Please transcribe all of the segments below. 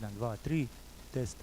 1, 2, 3, test.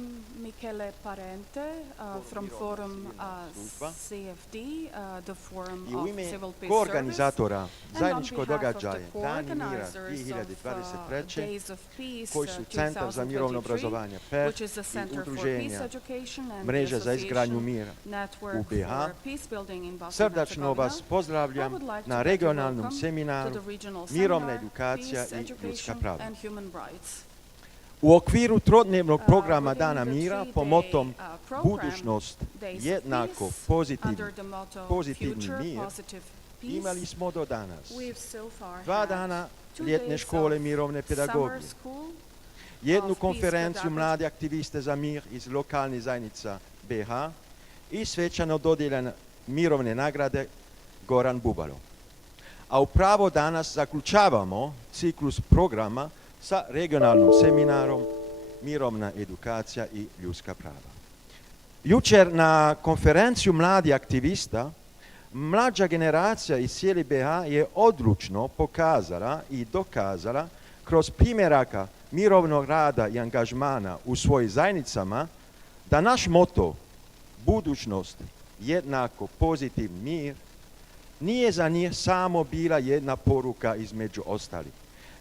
I'm Michele Parente from Forum CFD, the Forum I u of ime Civil Peace koorganizatora Service. zajedničkog And on behalf of događaja the Dani Mira organizers of 2023. Days of Peace koji su Centar za mirovno 2023, obrazovanje PER which is the i Center for udruženja Peace Education and Mreža the za izgradnju Association mira u Network BiH. for Peace Building in Bosnia and Srdačno vas Herzegovina. pozdravljam I would like to na bid you regionalnom welcome seminaru to the regional Mirovna seminar, edukacija Peace, i ljudska Education prava. and Human Rights. U okviru trodnevnog programa Within Dana the Mira three-day, po motom program, budućnost Days of jednako Peace, under the motto pozitivni Future mir, Positive Peace, imali smo do danas we've so far 2 had dana 2 ljetne days škole of mirovne summer pedagogije, school, jednu of konferenciju peace mlade aktiviste za mir iz lokalnih zajednica BiH i svečano dodijeljene mirovne nagrade Goran Bubalo. A upravo danas zaključavamo ciklus programa sa regionalnim seminarom Mirovna edukacija i ljudska prava. Jučer na konferenciju mladih aktivista mlađa generacija iz cijeli BiH je odlučno pokazala i dokazala kroz primjeraka mirovnog rada i angažmana u svojim zajednicama da naš moto budućnost jednako pozitivni mir nije za njih samo bila jedna poruka između ostalih,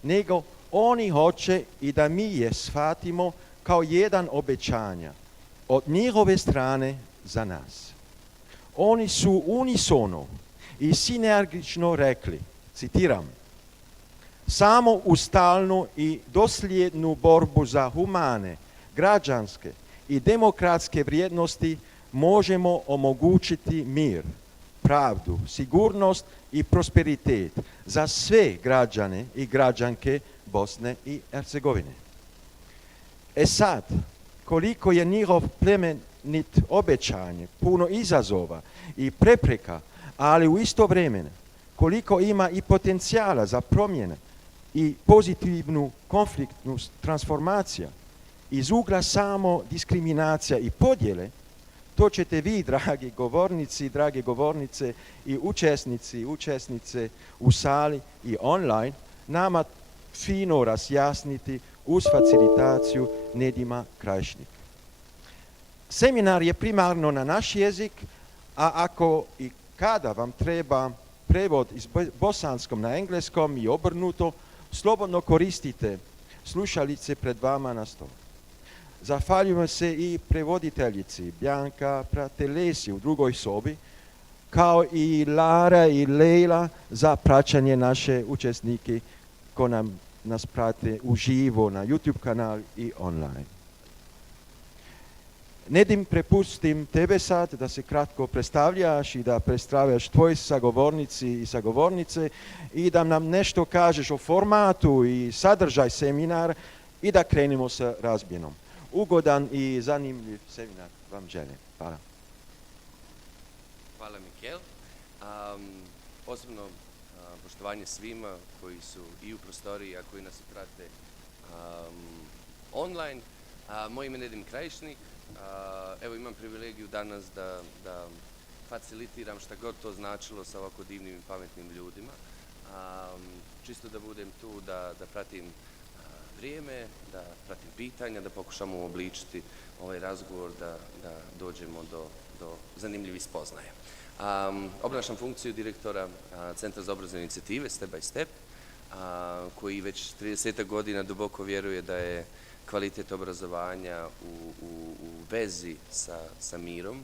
nego oni hoće i da mi je shvatimo kao jedan obećanja od njihove strane za nas. Oni su unisono i sinergično rekli, citiram, samo u stalnu i dosljednu borbu za humane, građanske i demokratske vrijednosti možemo omogućiti mir, pravdu, sigurnost i prosperitet za sve građane i građanke Bosne i Hercegovine. E sad, koliko je njihov plemenit obećanje puno izazova i prepreka, ali u isto vrijeme koliko ima i potencijala za promjene i pozitivnu konfliktnu transformaciju iz ugla samo diskriminacija i podjele, to ćete vi, dragi govornici, drage govornice i učesnice u sali i online nama fino razjasniti uz facilitaciju Nedima Krajišnik. Seminar je primarno na naš jezik, a ako i kada vam treba prevod iz bosanskom na engleskom i obrnuto, slobodno koristite slušalice pred vama na stolu. Zahvaljujem se i prevoditeljici Bjanka Pratelesi u drugoj sobi, kao i Lara i Lejla za praćanje naše učesnike ko nas prate uživo na YouTube kanal i online. Nedim, prepustim tebe sad da se kratko predstavljaš i da predstavljaš tvoji sagovornici i sagovornice i da nam nešto kažeš o formatu i sadržaj seminara i da krenemo sa razmjenom. Ugodan i zanimljiv seminar vam želim. Hvala. Hvala, Mikel. Posebno poštovanje svima koji su i u prostoriji, a koji nas prate online. Moje ime je Nedim Krajišnik. Evo, imam privilegiju danas da facilitiram šta god to značilo sa ovako divnim i pametnim ljudima. Čisto da budem tu, da pratim vrijeme, da pratim pitanja, da pokušamo uobličiti ovaj razgovor, da dođemo do zanimljivih spoznaja. Obnašam funkciju direktora Centra za obrazovne inicijative Step by Step, koji već 30 godina duboko vjeruje da je kvalitet obrazovanja u vezi sa mirom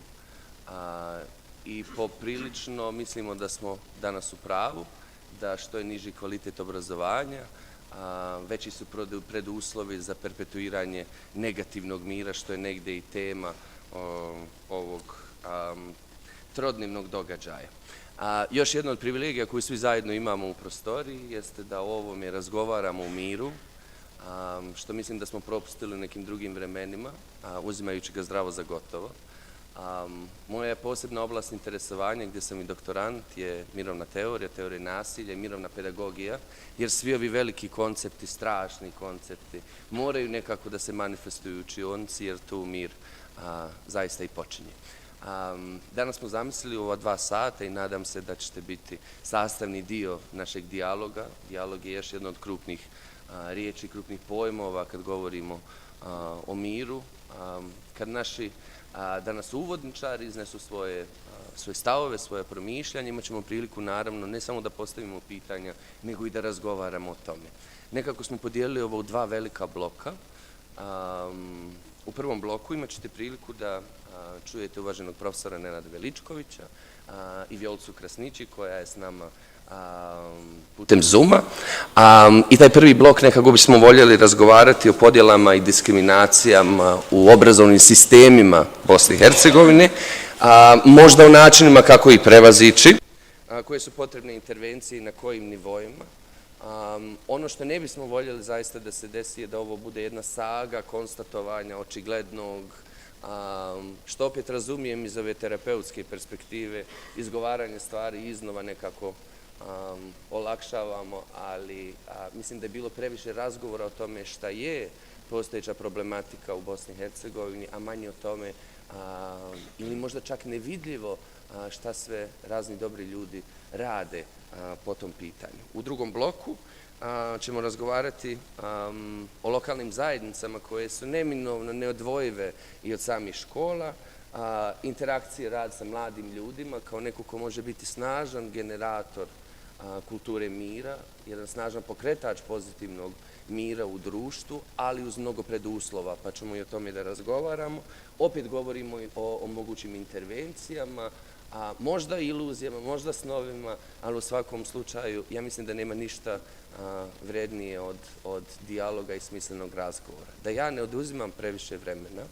i poprilično mislimo da smo danas u pravu, da što je niži kvalitet obrazovanja, veći su preduslovi za perpetuiranje negativnog mira, što je negdje i tema ovog trodnevnog događaja. Još jedna od privilegija koju svi zajedno imamo u prostoriji jeste da o ovome razgovaramo u miru, što mislim da smo propustili u nekim drugim vremenima, uzimajući ga zdravo za gotovo. Moja posebna oblast interesovanja, gdje sam i doktorant, je mirovna teorija, teorija nasilja i mirovna pedagogija, jer svi ovi veliki koncepti, strašni koncepti, moraju nekako da se manifestuju u učionici, jer tu mir zaista i počinje. Danas smo zamislili ova 2 sata i nadam se da ćete biti sastavni dio našeg dijaloga. Dijalog je još jedna od krupnih riječi, krupnih pojmova kad govorimo o miru, kad naši danas uvodničari iznesu svoje stavove, svoje promišljanje, imat ćemo priliku naravno ne samo da postavimo pitanja, nego i da razgovaramo o tome. Nekako smo podijelili ovo u dva velika bloka. U prvom bloku imat ćete priliku da čujete uvaženog profesora Nenada Veličkovića i Vjllcu Krajšniqi koja je s nama putem Zooma. I taj prvi blok nekako bismo voljeli razgovarati o podjelama i diskriminacijama u obrazovnim sistemima Bosne i Hercegovine, možda o načinima kako ih prevazići, koje su potrebne intervencije i na kojim nivoima. Ono što ne bismo voljeli zaista da se desi je da ovo bude jedna saga konstatovanja očiglednog, što opet razumijem iz ove terapeutske perspektive, izgovaranje stvari iznova nekako olakšavamo, ali mislim da je bilo previše razgovora o tome šta je postojeća problematika u Bosni i Hercegovini, a manje o tome ili možda čak nevidljivo šta sve razni dobri ljudi rade po tom pitanju. U drugom bloku ćemo razgovarati o lokalnim zajednicama koje su neminovno neodvojive i od samih škola, interakcije, rad sa mladim ljudima kao neko ko može biti snažan generator kulture mira, jedan snažan pokretač pozitivnog mira u društvu, ali uz mnogo preduslova, pa ćemo i o tome da razgovaramo. Opet govorimo o mogućim intervencijama, možda iluzijama, možda snovima, ali u svakom slučaju ja mislim da nema ništa vrednije od dijaloga i smislenog razgovora. Da ja ne oduzimam previše vremena,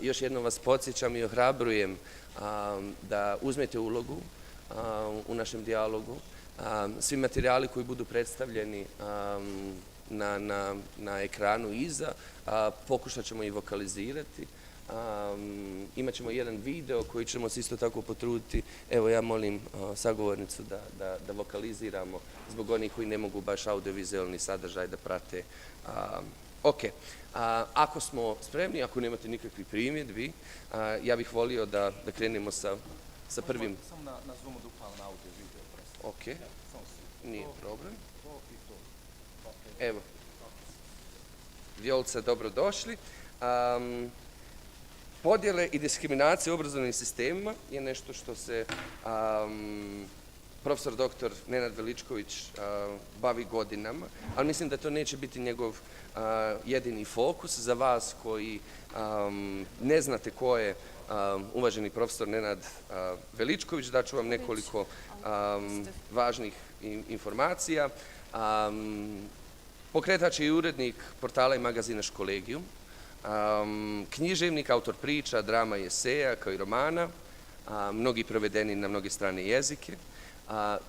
još jednom vas podsjećam i ohrabrujem da uzmete ulogu u našem dijalogu. Svi materijali koji budu predstavljeni na ekranu iza, pokušat ćemo i vokalizirati. Imat ćemo jedan video koji ćemo se isto tako potruditi. Evo ja molim sagovornicu da vokaliziramo zbog onih koji ne mogu baš audiovizualni sadržaj da prate. Ok, ako smo spremni, ako nemate nikakvih primjedbi, ja bih volio da krenemo sa prvim... Samo na Zoomu da upala na audio video. Ok, nije problem. Evo, Vjllca, dobrodošli. Podjele i diskriminacije u obrazovnim sistemima je nešto što se prof.dr. Nenad Veličković bavi godinama, ali mislim da to neće biti njegov jedini fokus. Za vas koji ne znate ko je uvaženi profesor Nenad Veličković, daću vam nekoliko važnih informacija. Pokretač je i urednik portala i magazina Školegijum, književnik, autor priča, drama i eseja, kao i romana, mnogi prevedeni na mnoge strane jezike.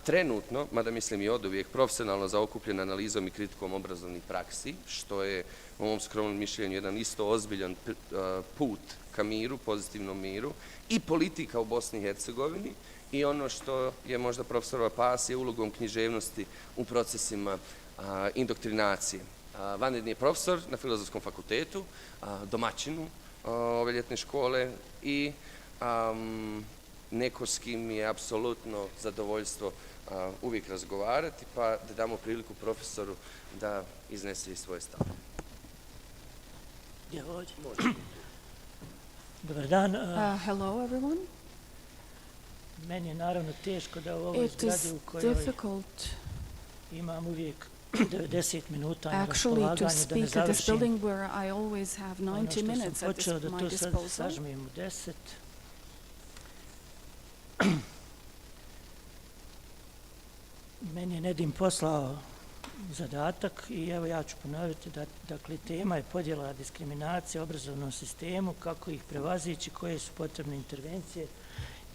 Trenutno, mada mislim i oduvijek, profesionalno zaokupljen analizom i kritikom obrazovnih praksi, što je u mom skromnom mišljenju jedan isto ozbiljan put ka miru, pozitivnom miru, i politika u Bosni i Hercegovini, i ono što je možda profesorova pasija ulogom književnosti u procesima indoktrinacije. Vanredni je profesor na Filozofskom fakultetu, domaćinu ove ljetne škole i neko s kim je apsolutno zadovoljstvo uvijek razgovarati, pa da damo priliku profesoru da iznese i svoje stave. Dobar dan. Hello, everyone. Meni je naravno teško da u ovoj zgradi u kojoj imam uvijek 90 minuta na raspolaganju da ne završim ono što sam počeo, da to sad sažmijem u 10. Meni je Nedim poslao zadatak i evo ja ću ponoviti da, dakle, tema je podjela diskriminacije u obrazovnom sistemu, kako ih prevazići, koje su potrebne intervencije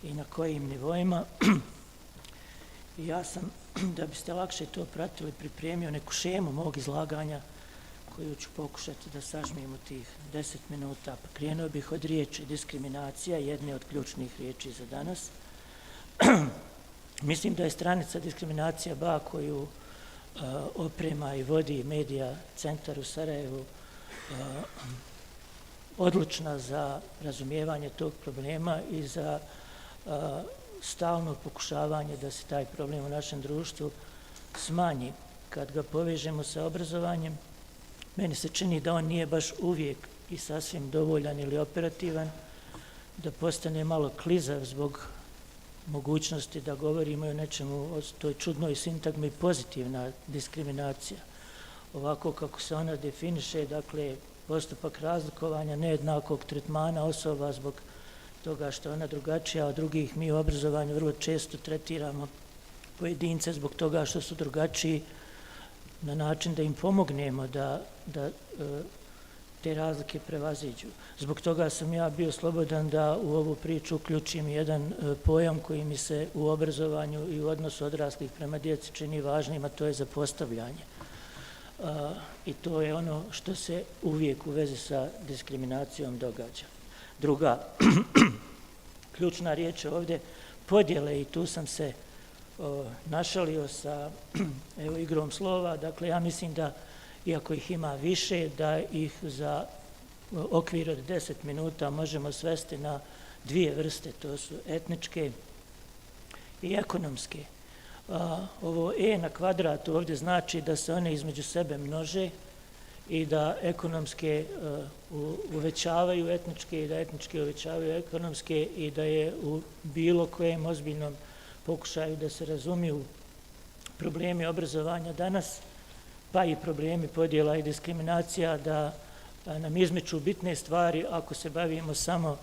i na kojim nivoima. I ja sam, da biste lakše to pratili, pripremio neku šemu mog izlaganja koju ću pokušati da sažmijem u tih 10 minuta. Pa krenuo bih od riječi diskriminacija, jedne od ključnih riječi za danas. Mislim da je stranica diskriminacija ba koju oprema i vodi medija Centar u Sarajevu odlučna za razumijevanje tog problema i za stalno pokušavanje da se taj problem u našem društvu smanji. Kad ga povežemo sa obrazovanjem, meni se čini da on nije baš uvijek i sasvim dovoljan ili operativan, da postane malo klizav zbog mogućnosti da govorimo o nečemu, o toj čudnoj sintagmi pozitivna diskriminacija. Ovako kako se ona definiše, dakle, postupak razlikovanja nejednakog tretmana osoba zbog toga što je ona drugačija od drugih. Mi u obrazovanju vrlo često tretiramo pojedince zbog toga što su drugačiji na način da im pomognemo da te razlike prevaziđu. Zbog toga sam ja bio slobodan da u ovu priču uključim jedan pojam koji mi se u obrazovanju i u odnosu odraslih prema djeci čini važnim, a to je zapostavljanje. I to je ono što se uvijek u vezi sa diskriminacijom događa. Druga ključna riječ je ovdje podjele, i tu sam se našalio sa igrom slova. Dakle, ja mislim da, iako ih ima više, da ih za okvir od 10 minuta možemo svesti na dvije vrste, to su etničke i ekonomske. Ovo na kvadratu ovdje znači da se one između sebe množe i da ekonomske uvećavaju etničke i da etničke uvećavaju ekonomske i da je u bilo kojem ozbiljnom pokušaju da se razumiju problemi obrazovanja danas, pa i problemi podjela i diskriminacija, da nam izmiču bitne stvari ako se bavimo samo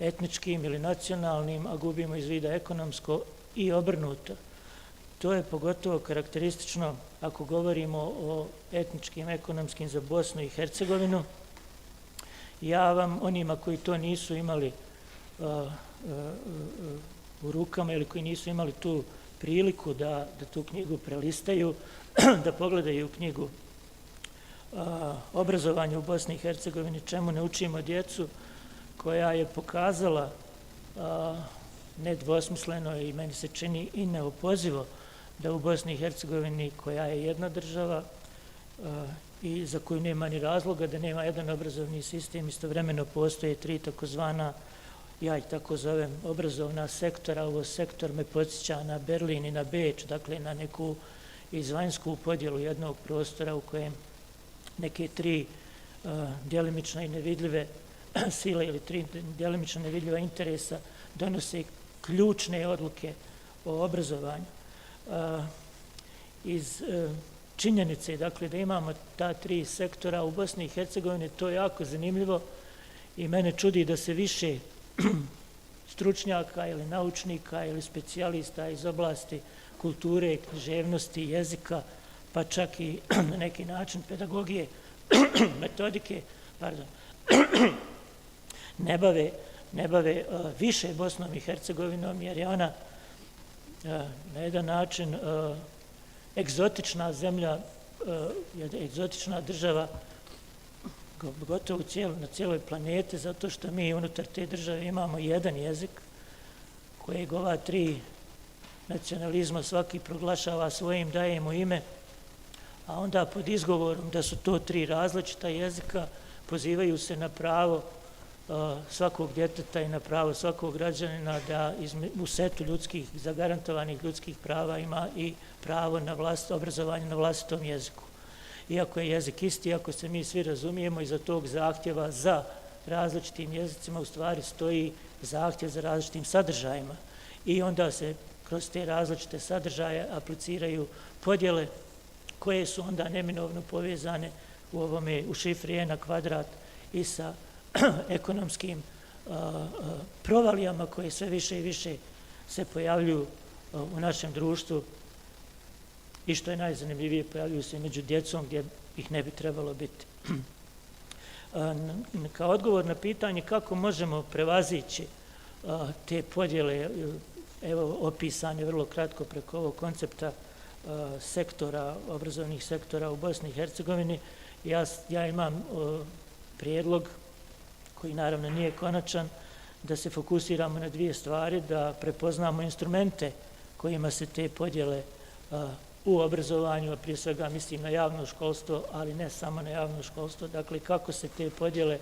etničkim ili nacionalnim, a gubimo iz vida ekonomsko i obrnuto. To je pogotovo karakteristično ako govorimo o etničkim, ekonomskim za Bosnu i Hercegovinu. Ja vam, onima koji to nisu imali u rukama ili koji nisu imali tu priliku da tu knjigu prelistaju, da pogledaju knjigu Obrazovanje u Bosni i Hercegovini, čemu ne učimo djecu, koja je pokazala nedvosmisleno i meni se čini i neopozivo da u Bosni i Hercegovini, koja je jedna država i za koju nema ni razloga da nema jedan obrazovni sistem, istovremeno postoje tri takozvana, ja ih tako zovem, obrazovna sektora. Ovo sektor me podsjeća na Berlin i na Beč, dakle na neku izvanjsku podjelu jednog prostora u kojem neke tri djelimično i nevidljive sile ili tri djelimično nevidljiva interesa donose ključne odluke o obrazovanju. Iz činjenice, dakle, da imamo ta tri sektora u Bosni i Hercegovini, to je jako zanimljivo i mene čudi da se više stručnjaka ili naučnika ili specijalista iz oblasti kulture, književnosti, jezika, pa čak i na neki način pedagogije, metodike, ne bave više Bosnom i Hercegovinom, jer je ona na jedan način egzotična zemlja, egzotična država gotovo na cijeloj planeti, zato što mi unutar te države imamo jedan jezik kojeg ova tri nacionalizma svaki proglašava svojim, daje mu ime, a onda pod izgovorom da su to tri različita jezika pozivaju se na pravo svakog djeteta i na pravo svakog građanina da u setu ljudskih, zagarantovanih ljudskih prava ima i pravo na obrazovanje na vlastitom jeziku. Iako je jezik isti, ako se mi svi razumijemo, iza tog zahtjeva za različitim jezicima u stvari stoji zahtjev za različitim sadržajima. I onda se kroz te različite sadržaje apliciraju podjele koje su onda neminovno povezane u šifri na kvadrat i sa ekonomskim provalijama koje sve više i više se pojavljuju u našem društvu i što je najzanimljivije, pojavljuju se među djecom gdje ih ne bi trebalo biti. Kao odgovor na pitanje kako možemo prevazići te podjele, evo opisane vrlo kratko preko ovog koncepta sektora, obrazovnih sektora u Bosni i Hercegovini, ja imam prijedlog koji naravno nije konačan, da se fokusiramo na dvije stvari, da prepoznamo instrumente kojima se te podjele u obrazovanju, a prije svega mislim na javno školstvo, ali ne samo na javno školstvo, dakle kako se te podjele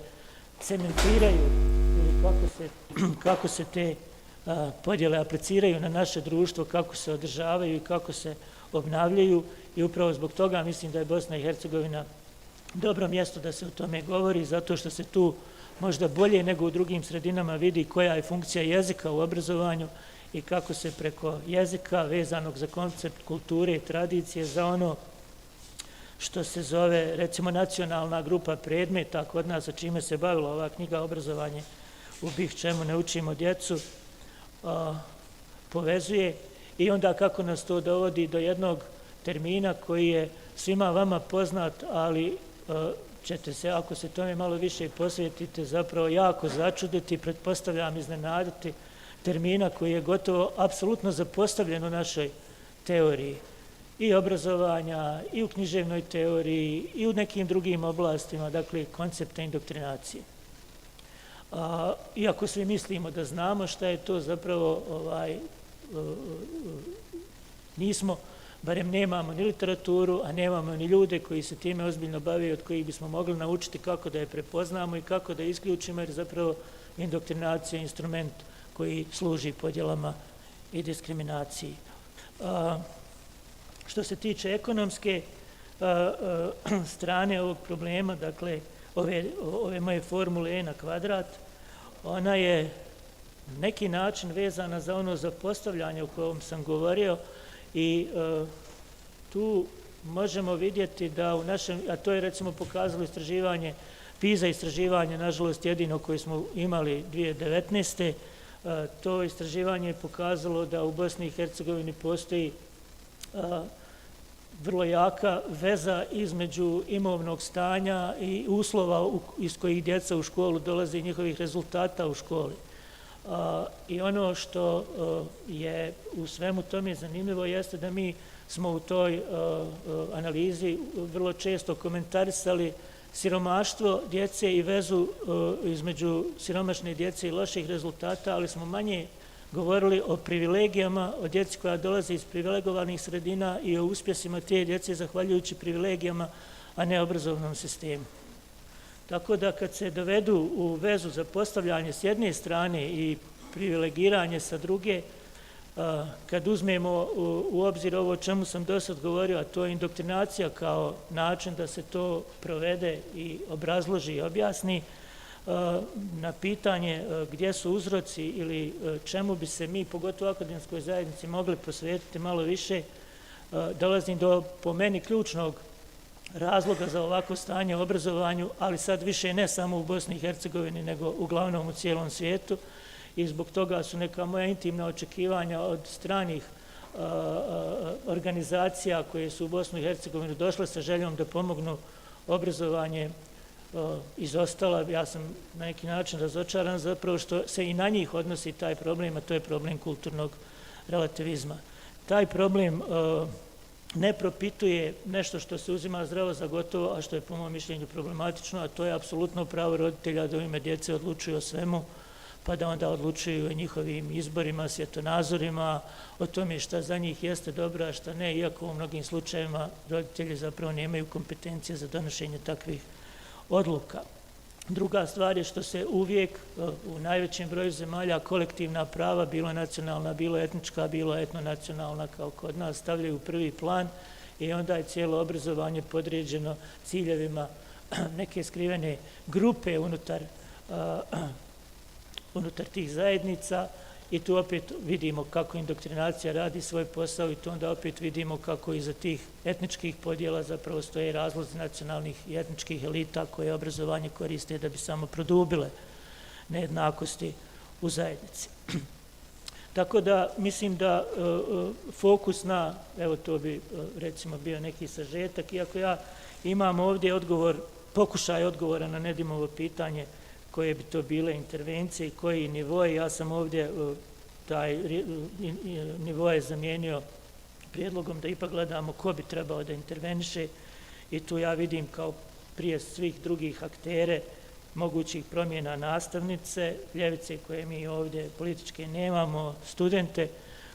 cementiraju ili kako se te podjele apliciraju na naše društvo, kako se održavaju i kako se obnavljaju, i upravo zbog toga mislim da je Bosna i Hercegovina dobro mjesto da se o tome govori, zato što se tu možda bolje nego u drugim sredinama vidi koja je funkcija jezika u obrazovanju i kako se preko jezika vezanog za koncept kulture i tradicije za ono što se zove, recimo, nacionalna grupa predmeta kod nas, sa čime se bavila ova knjiga Obrazovanje u BiH, čemu ne učimo djecu, povezuje i onda kako nas to dovodi do jednog termina koji je svima vama poznat, ali ćete se, ako se tome malo više posvetite, zapravo jako začuditi, pretpostavljam iznenaditi, termina koji je gotovo apsolutno zapostavljen u našoj teoriji i obrazovanja, i u književnoj teoriji, i u nekim drugim oblastima, dakle, koncepta indoktrinacije. Iako svi mislimo da znamo šta je to, zapravo nismo, barem nemamo ni literaturu, a nemamo ni ljude koji se time ozbiljno bave, od kojih bismo mogli naučiti kako da je prepoznamo i kako da isključimo, jer zapravo indoktrinacija je instrument koji služi podjelama i diskriminaciji. Što se tiče ekonomske strane ovog problema, dakle, ove moje formule E na kvadrat, ona je na neki način vezana za ono zapostavljanje o kojem sam govorio i tu možemo vidjeti da u našem, a to je recimo pokazalo istraživanje, PISA istraživanje, nažalost jedino koje smo imali 2019. To istraživanje je pokazalo da u Bosni i Hercegovini postoji vrlo jaka veza između imovnog stanja i uslova iz kojih djeca u školu dolaze i njihovih rezultata u školi. I ono što je u svemu tome zanimljivo jeste da mi smo u toj analizi vrlo često komentarisali siromaštvo djece i vezu između siromašne djece i loših rezultata, ali smo manje govorili o privilegijama, o djeci koja dolaze iz privilegovanih sredina i o uspjesima te djece zahvaljujući privilegijama, a ne obrazovnom sistemu. Tako da kad se dovedu u vezu za postavljanje s jedne strane i privilegiranje sa druge, kad uzmemo u obzir ovo o čemu sam do sad govorio, a to je indoktrinacija kao način da se to provede i obrazloži i objasni, na pitanje gdje su uzroci ili čemu bi se mi, pogotovo u akademskoj zajednici, mogli posvetiti malo više, dolazim do, po meni, ključnog razloga za ovako stanje u obrazovanju, ali sad više ne samo u Bosni i Hercegovini, nego uglavnom u cijelom svijetu. I zbog toga su neka moja intimna očekivanja od stranih organizacija koje su u Bosnu i Hercegovinu došle sa željom da pomognu obrazovanje izostala. Ja sam na neki način razočaran zapravo što se i na njih odnosi taj problem, a to je problem kulturnog relativizma. Taj problem ne propituje nešto što se uzima zdravo za gotovo, a što je po mom mišljenju problematično, a to je apsolutno pravo roditelja da u ime djece odlučuju o svemu, pa da onda odlučuju o njihovim izborima, svjetonazorima, o tome šta za njih jeste dobro, a šta ne, iako u mnogim slučajevima roditelji zapravo nemaju kompetencije za donošenje takvih odluka. Druga stvar je što se uvijek u najvećem broju zemalja kolektivna prava, bilo nacionalna, bilo etnička, bilo etnonacionalna kao kod nas, stavljaju u prvi plan i onda je cijelo obrazovanje podređeno ciljevima neke skrivene grupe unutar tih zajednica i tu opet vidimo kako indoktrinacija radi svoj posao i tu onda opet vidimo kako iza tih etničkih podjela zapravo stoje razlozi nacionalnih i etničkih elita koje obrazovanje koriste da bi samo produbile nejednakosti u zajednici. Tako da mislim da fokus na, evo to bi recimo bio neki sažetak, iako ja imam ovdje odgovor, pokušaj odgovora na Nedimovo pitanje koje bi to bile intervencije i koji nivoje. Ja sam ovdje taj nivoje zamijenio prijedlogom da ipak gledamo ko bi trebao da interveniše i tu ja vidim kao prije svih drugih aktere mogućih promjena nastavnice, ljevice koje mi ovdje političke nemamo, studente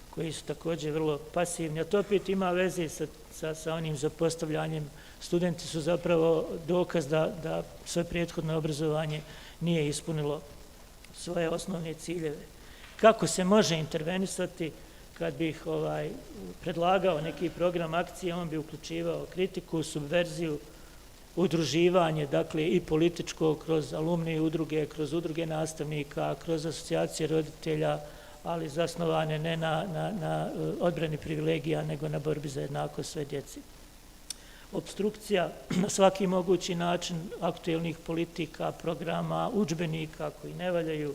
koji su također vrlo pasivni, a to opet ima veze sa onim zapostavljanjem. Studenti su zapravo dokaz da svoje prethodno obrazovanje nije ispunilo svoje osnovne ciljeve. Kako se može intervenisati? Kad bih predlagao neki program akcije, on bi uključivao kritiku, subverziju, udruživanje, dakle i političko kroz alumni udruge, kroz udruge nastavnika, kroz asocijacije roditelja, ali zasnovane ne na odbrani privilegija, nego na borbi za jednakost sve djeci. Opstrukcija na svaki mogući način aktuelnih politika, programa, udžbenika koji ne valjaju,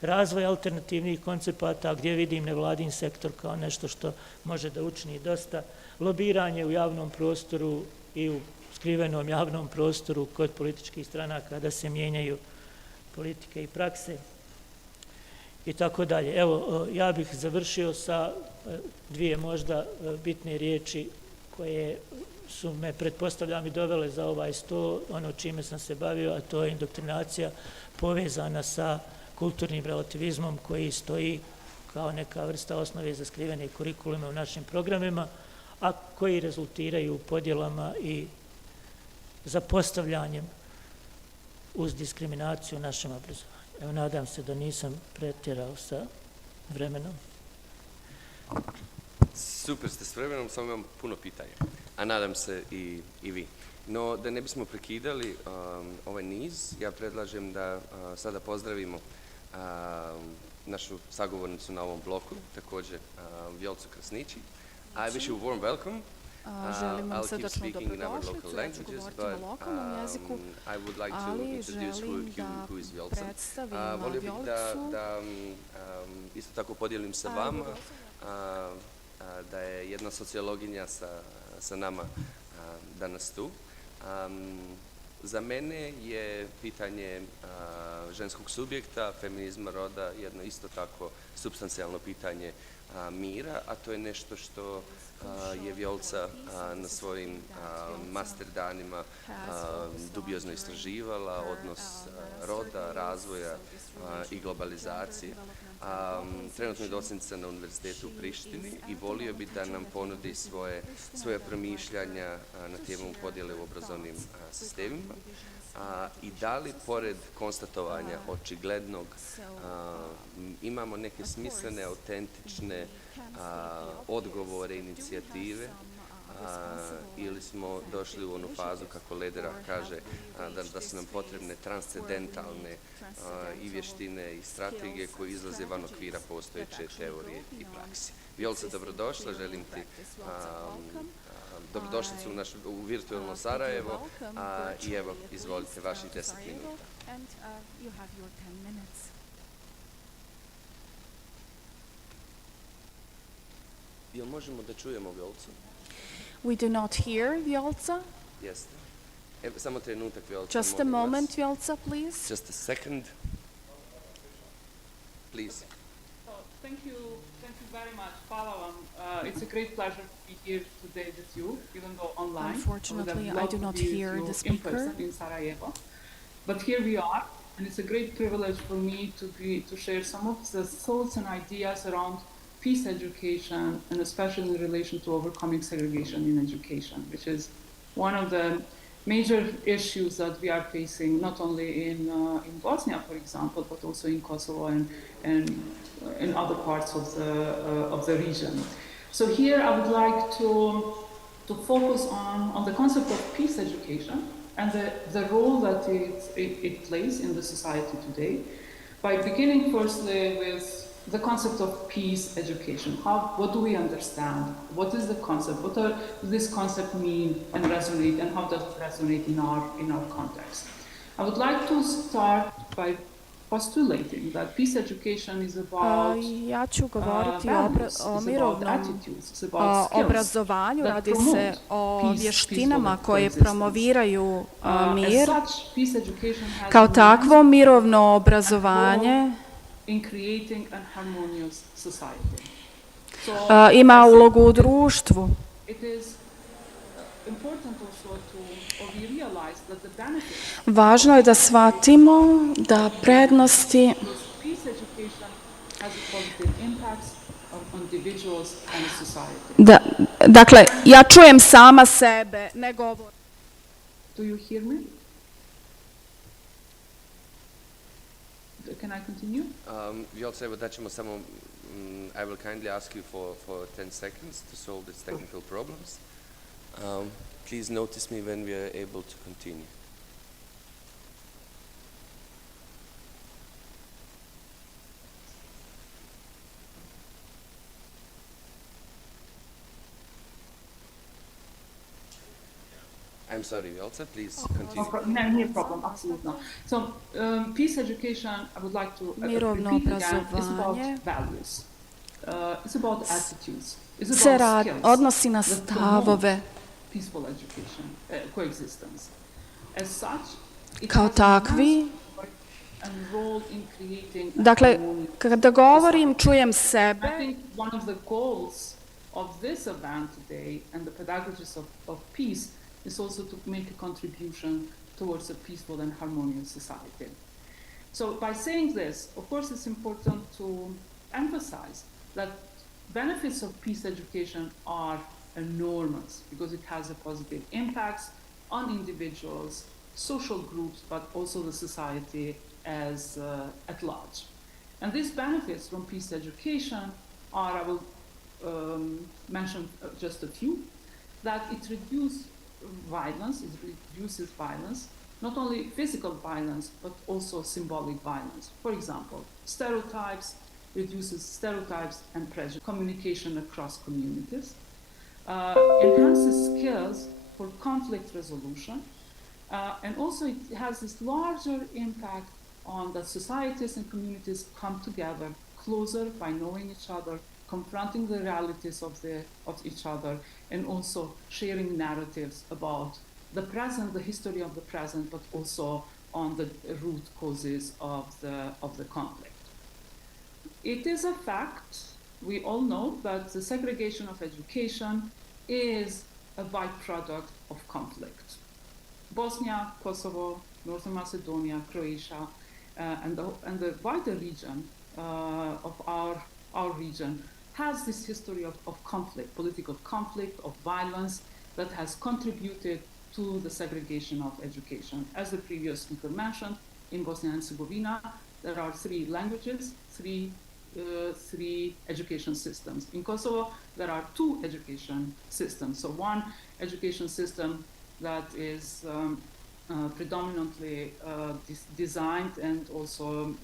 razvoj alternativnih koncepata gdje vidim nevladin sektor kao nešto što može da učini dosta, lobiranje u javnom prostoru i u skrivenom javnom prostoru kod političkih stranaka da se mijenjaju politike i prakse i tako dalje. Evo, ja bih završio sa dvije možda bitne riječi koje su me, pretpostavljam, i dovele za ovaj sto, ono čime sam se bavio, a to je indoktrinacija povezana sa kulturnim relativizmom koji stoji kao neka vrsta osnove za skrivene kurikulume u našim programima, a koji rezultiraju podjelama i zapostavljanjem uz diskriminaciju u našem obrazovanju. Evo, nadam se da nisam pretjerao sa vremenom. Super ste s vremenom, samo imam puno pitanja, a nadam se i vi. No, da ne bismo prekidali ovaj niz, ja predlažem da sada pozdravimo našu sagovornicu na ovom bloku, također Vjllcu Krajšniqi. I wish you a warm welcome. Želim vam I'll keep srdačnu speaking in our local dobrodošlicu, ja ću languages, govoriti na but lokalnom jeziku, I would like to ali introduce želim da who is Vjllca. predstavim Volio bih Vjllcu. da isto tako podijelim sa vama da je jedna sociologinja sa nama danas tu. Za mene je pitanje ženskog subjekta, feminizma, roda, jedno isto tako supstancijalno pitanje mira, a to je nešto što je Vjllca na svojim master danima dubiozno istraživala, odnos roda, razvoja i globalizacije. Trenutno je docentica na Univerzitetu u Prištini i volio bi da nam ponudi svoje promišljanja na temu podjele u obrazovnim sistemima i da li pored konstatovanja očiglednog imamo neke smislene, autentične odgovore, inicijative ili smo došli u onu fazu, kako Ledera kaže, da su nam potrebne transcendentalne i vještine i strategije koje izlaze van okvira postojeće teorije i praksi. Vjllca, dobrodošla, želim ti dobrodošlicu u virtualno Sarajevo i evo, izvolite, vaših 10 minuta. Jel možemo da čujemo Vjllcu? We do not hear Vjllca. Jeste. Evo, samo trenutak, Vjllca. Just a moment, Vjllca, please. Just a second. Please. Thank you very much. Hvala vam. It's a great pleasure to be here today with you, even though online. Unfortunately, I do not hear the speaker. In Sarajevo. But here we are, and it's a great privilege for me to share some of the thoughts and ideas around peace education, and especially in relation to overcoming segregation in education, which is one of the major issues that we are facing, not only in Bosnia, for example, but also in Kosovo and in other parts of the region. So here I would like to focus on the concept of peace education and the role that it plays in the society today, by beginning firstly with the concept of peace education. What do we understand? What is the concept? What does this concept mean and resonate, and how does it resonate in our context? I would like to start by postulating that peace education is about Ja ću govoriti values, o it's mirovnom about attitudes, it's about skills obrazovanju. that Radi se promote o peace, vještinama peaceful koje coexistence. promoviraju As mir. such, peace education has Kao an takvo, mirovno obrazovanje in creating a harmonious society. ima ulogu u društvu. It is important also we realize that the benefits Važno je da shvatimo da prednosti of peace education has a positive impact on individuals and society. Dakle, ja čujem sama sebe, ne govorim. Do you hear me? Can I continue? Vjllca, evo daćemo samo, I will kindly ask you for 10 seconds to solve these technical problems. please notice me when we are able to continue. I'm sorry, Vjllca, please continue. No problem, absolutely. So, peace education, I would like to Mirovno repeat again, is obrazovanje about values. It's about attitudes. It's se about skills odnosi na that stavove. promote peaceful education, coexistence. As such, it Kao has a takvi, massive and role in creating dakle, harmonious kada govorim, čujem sebe, I think one of the goals of this event today and the pedagogies of peace is also to make a contribution towards a peaceful and harmonious society. So by saying this, of course, it's important to emphasize that benefits of peace education are enormous because it has a positive impacts on individuals, social groups, but also the society as at large. And these benefits from peace education are, I will mention just a few, that it reduces violence, not only physical violence, but also symbolic violence. For example, reduces stereotypes and prejudice, communication across communities, enhances skills for conflict resolution, and also it has this larger impact on that societies and communities come together closer by knowing each other, confronting the realities of each other, and also sharing narratives about the present, the history of the present, but also on the root causes of the conflict. It is a fact, we all know, that the segregation of education is a byproduct of conflict. Bosnia, Kosovo, Northern Macedonia, Croatia, and the wider region of our region has this history of conflict, political conflict, of violence that has contributed to the segregation of education. As the previous speaker mentioned, in Bosnia and Herzegovina, there are 3 languages, three education systems. In Kosovo, there are 2 education systems. So one education system that is predominantly designed and also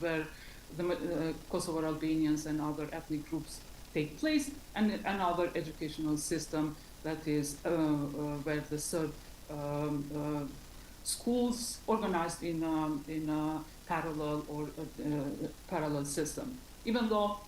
where the Kosovo Albanians and other ethnic groups take place, and another educational system that is where the Serb schools organized in a parallel or parallel system. Even though,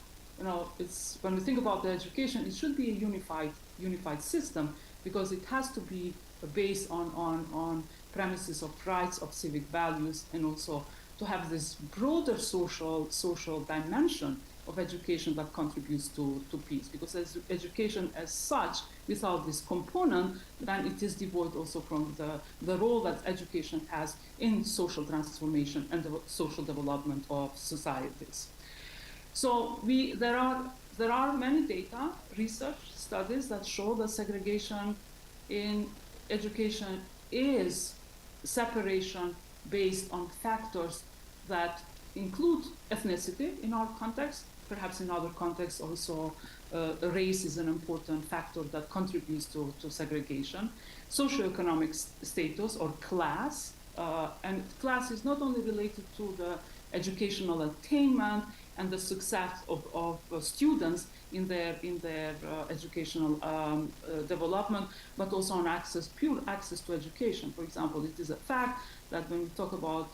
it's when we think about the education, it should be a unified system because it has to be based on premises of rights, of civic values, and also to have this broader social dimension of education that contributes to peace. Because as education as such, without this component, then it is devoid also from the role that education has in social transformation and the social development of societies. So there are many data, research studies that show that segregation in education is separation based on factors that include ethnicity in our context. Perhaps in other contexts also race is an important factor that contributes to segregation. Socioeconomic status or class, and class is not only related to the educational attainment and the success of students in their educational development, but also on pure access to education. For example, it is a fact that when we talk about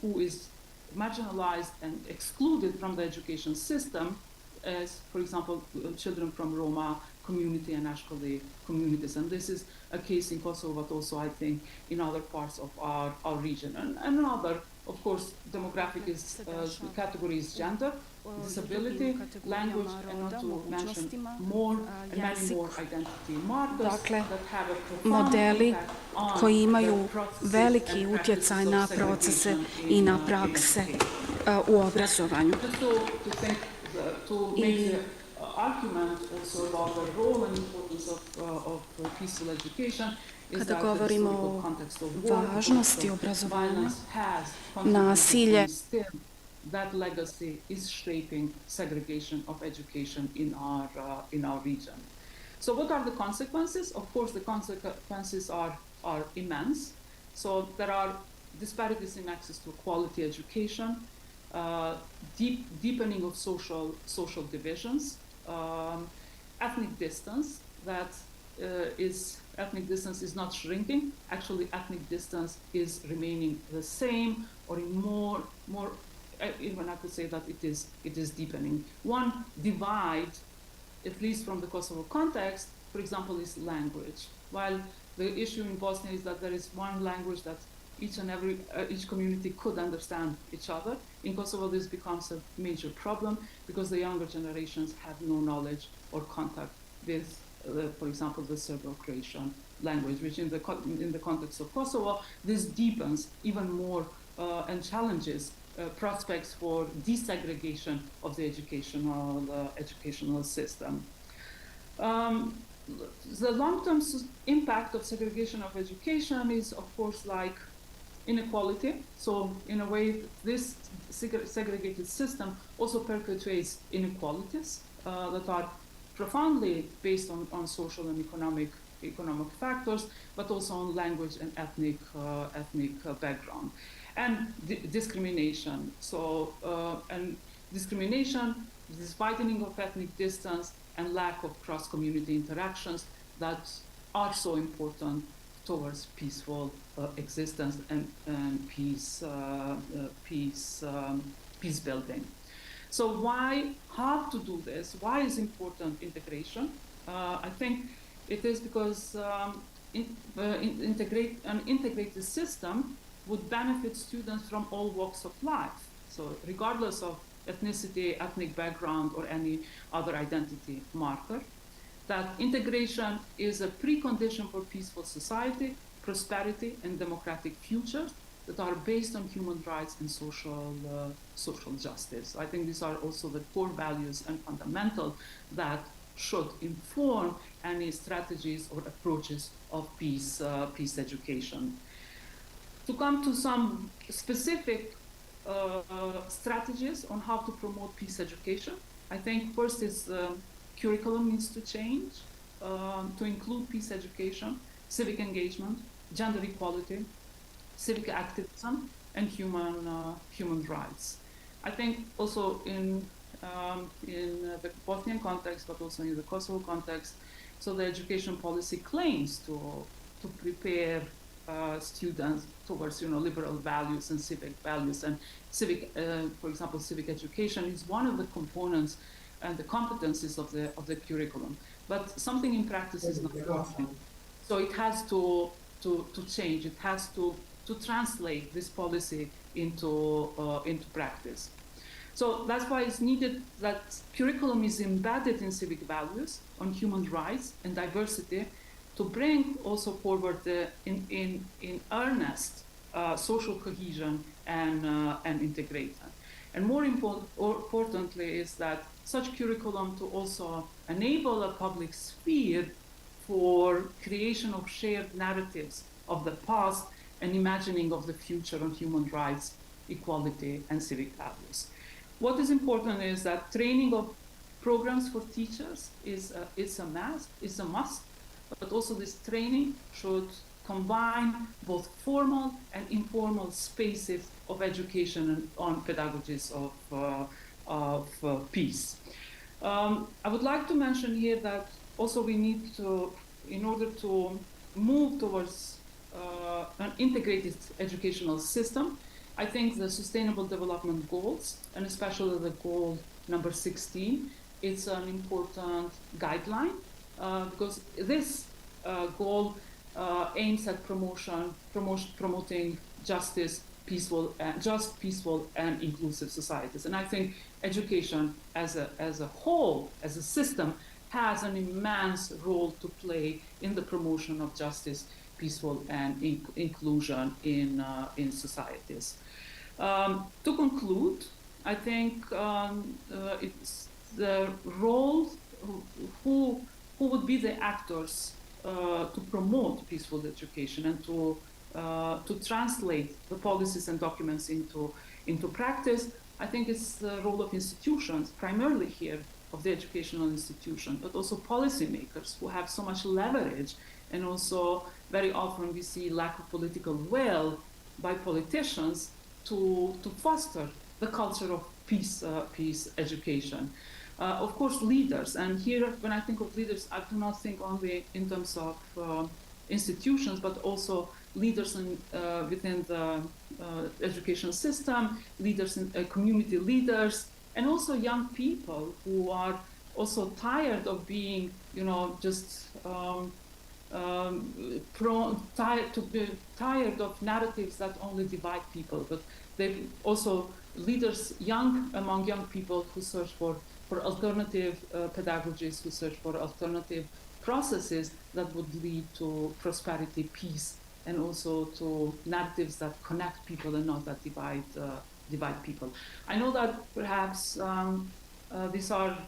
who is marginalized and excluded from the education system, as, for example, children from Roma community and Ashkoli communities. And this is a case in Kosovo, but also, I think, in other parts of our region. And another, of course, demographic category is gender, disability, language, and not to mention many more identity markers that have a profound impact koji imaju veliki utjecaj na procese i na prakse u obrazovanju. To make the argument also about the role and importance of peaceful education is that the historical context of war, važnosti obrazovanja, violence has nasilje, that legacy is shaping segregation of education in our region. So what are the consequences? Of course, the consequences are immense. So there are disparities in access to quality education, deepening of social divisions, ethnic distance ethnic distance is not shrinking. Actually, ethnic distance is remaining the same, or in more even I could say that it is deepening. One divide, at least from the Kosovo context, for example, is language. While the issue in Bosnia is that there is one language that each community could understand each other. In Kosovo, this becomes a major problem because the younger generations have no knowledge or contact with, for example, the Serbo-Croatian language, which in the context of Kosovo, this deepens even more and challenges prospects for desegregation of the educational system. The long-term impact of segregation of education is, of course, like inequality. So in a way, this segregated system also perpetuates inequalities that are profoundly based on social and economic factors, but also on language and ethnic background. And discrimination. So, and discrimination, this widening of ethnic distance and lack of cross-community interactions that are so important towards peaceful existence and peace building. So how to do this? Why is important integration? I think it is because an integrated system would benefit students from all walks of life. So regardless of ethnicity, ethnic background, or any other identity marker, that integration is a precondition for peaceful society, prosperity, and democratic futures that are based on human rights and social justice. I think these are also the core values and fundamentals that should inform any strategies or approaches of peace education. To come to some specific strategies on how to promote peace education, I think first is curriculum needs to change to include peace education, civic engagement, gender equality, civic activism, and human rights. I think also in the Bosnian context, but also in the Kosovo context, so the education policy claims to prepare students towards liberal values and civic values, and civic, for example, civic education is one of the components and the competencies of the curriculum. But something in practice is not happening. So it has to change. It has to translate this policy into practice. So that's why it's needed that curriculum is embedded in civic values, on human rights and diversity, to bring also forward in earnest social cohesion and integration. And more importantly is that such curriculum to also enable a public sphere for creation of shared narratives of the past and imagining of the future on human rights, equality, and civic values. What is important is that training of programs for teachers is a must, but also this training should combine both formal and informal spaces of education on pedagogies of peace. I would like to mention here that also we need to, in order to move towards an integrated educational system, I think the Sustainable Development Goals, and especially the goal number 16, it's an important guideline because this goal aims at promoting justice, peaceful and inclusive societies. And I think education as a whole, as a system, has an immense role to play in the promotion of justice, peaceful and inclusion in societies. To conclude, I think it's the role, who would be the actors to promote peaceful education and to translate the policies and documents into practice. I think it's the role of institutions, primarily here of the educational institution, but also policymakers who have so much leverage, and also very often we see lack of political will by politicians to foster the culture of peace education. Of course, leaders, and here when I think of leaders, I do not think only in terms of institutions, but also leaders within the education system, leaders in community leaders, and also young people who are also tired of being, just tired of narratives that only divide people, but they also leaders among young people who search for alternative pedagogies, who search for alternative processes that would lead to prosperity, peace, and also to narratives that connect people and not that divide people. I know that perhaps these are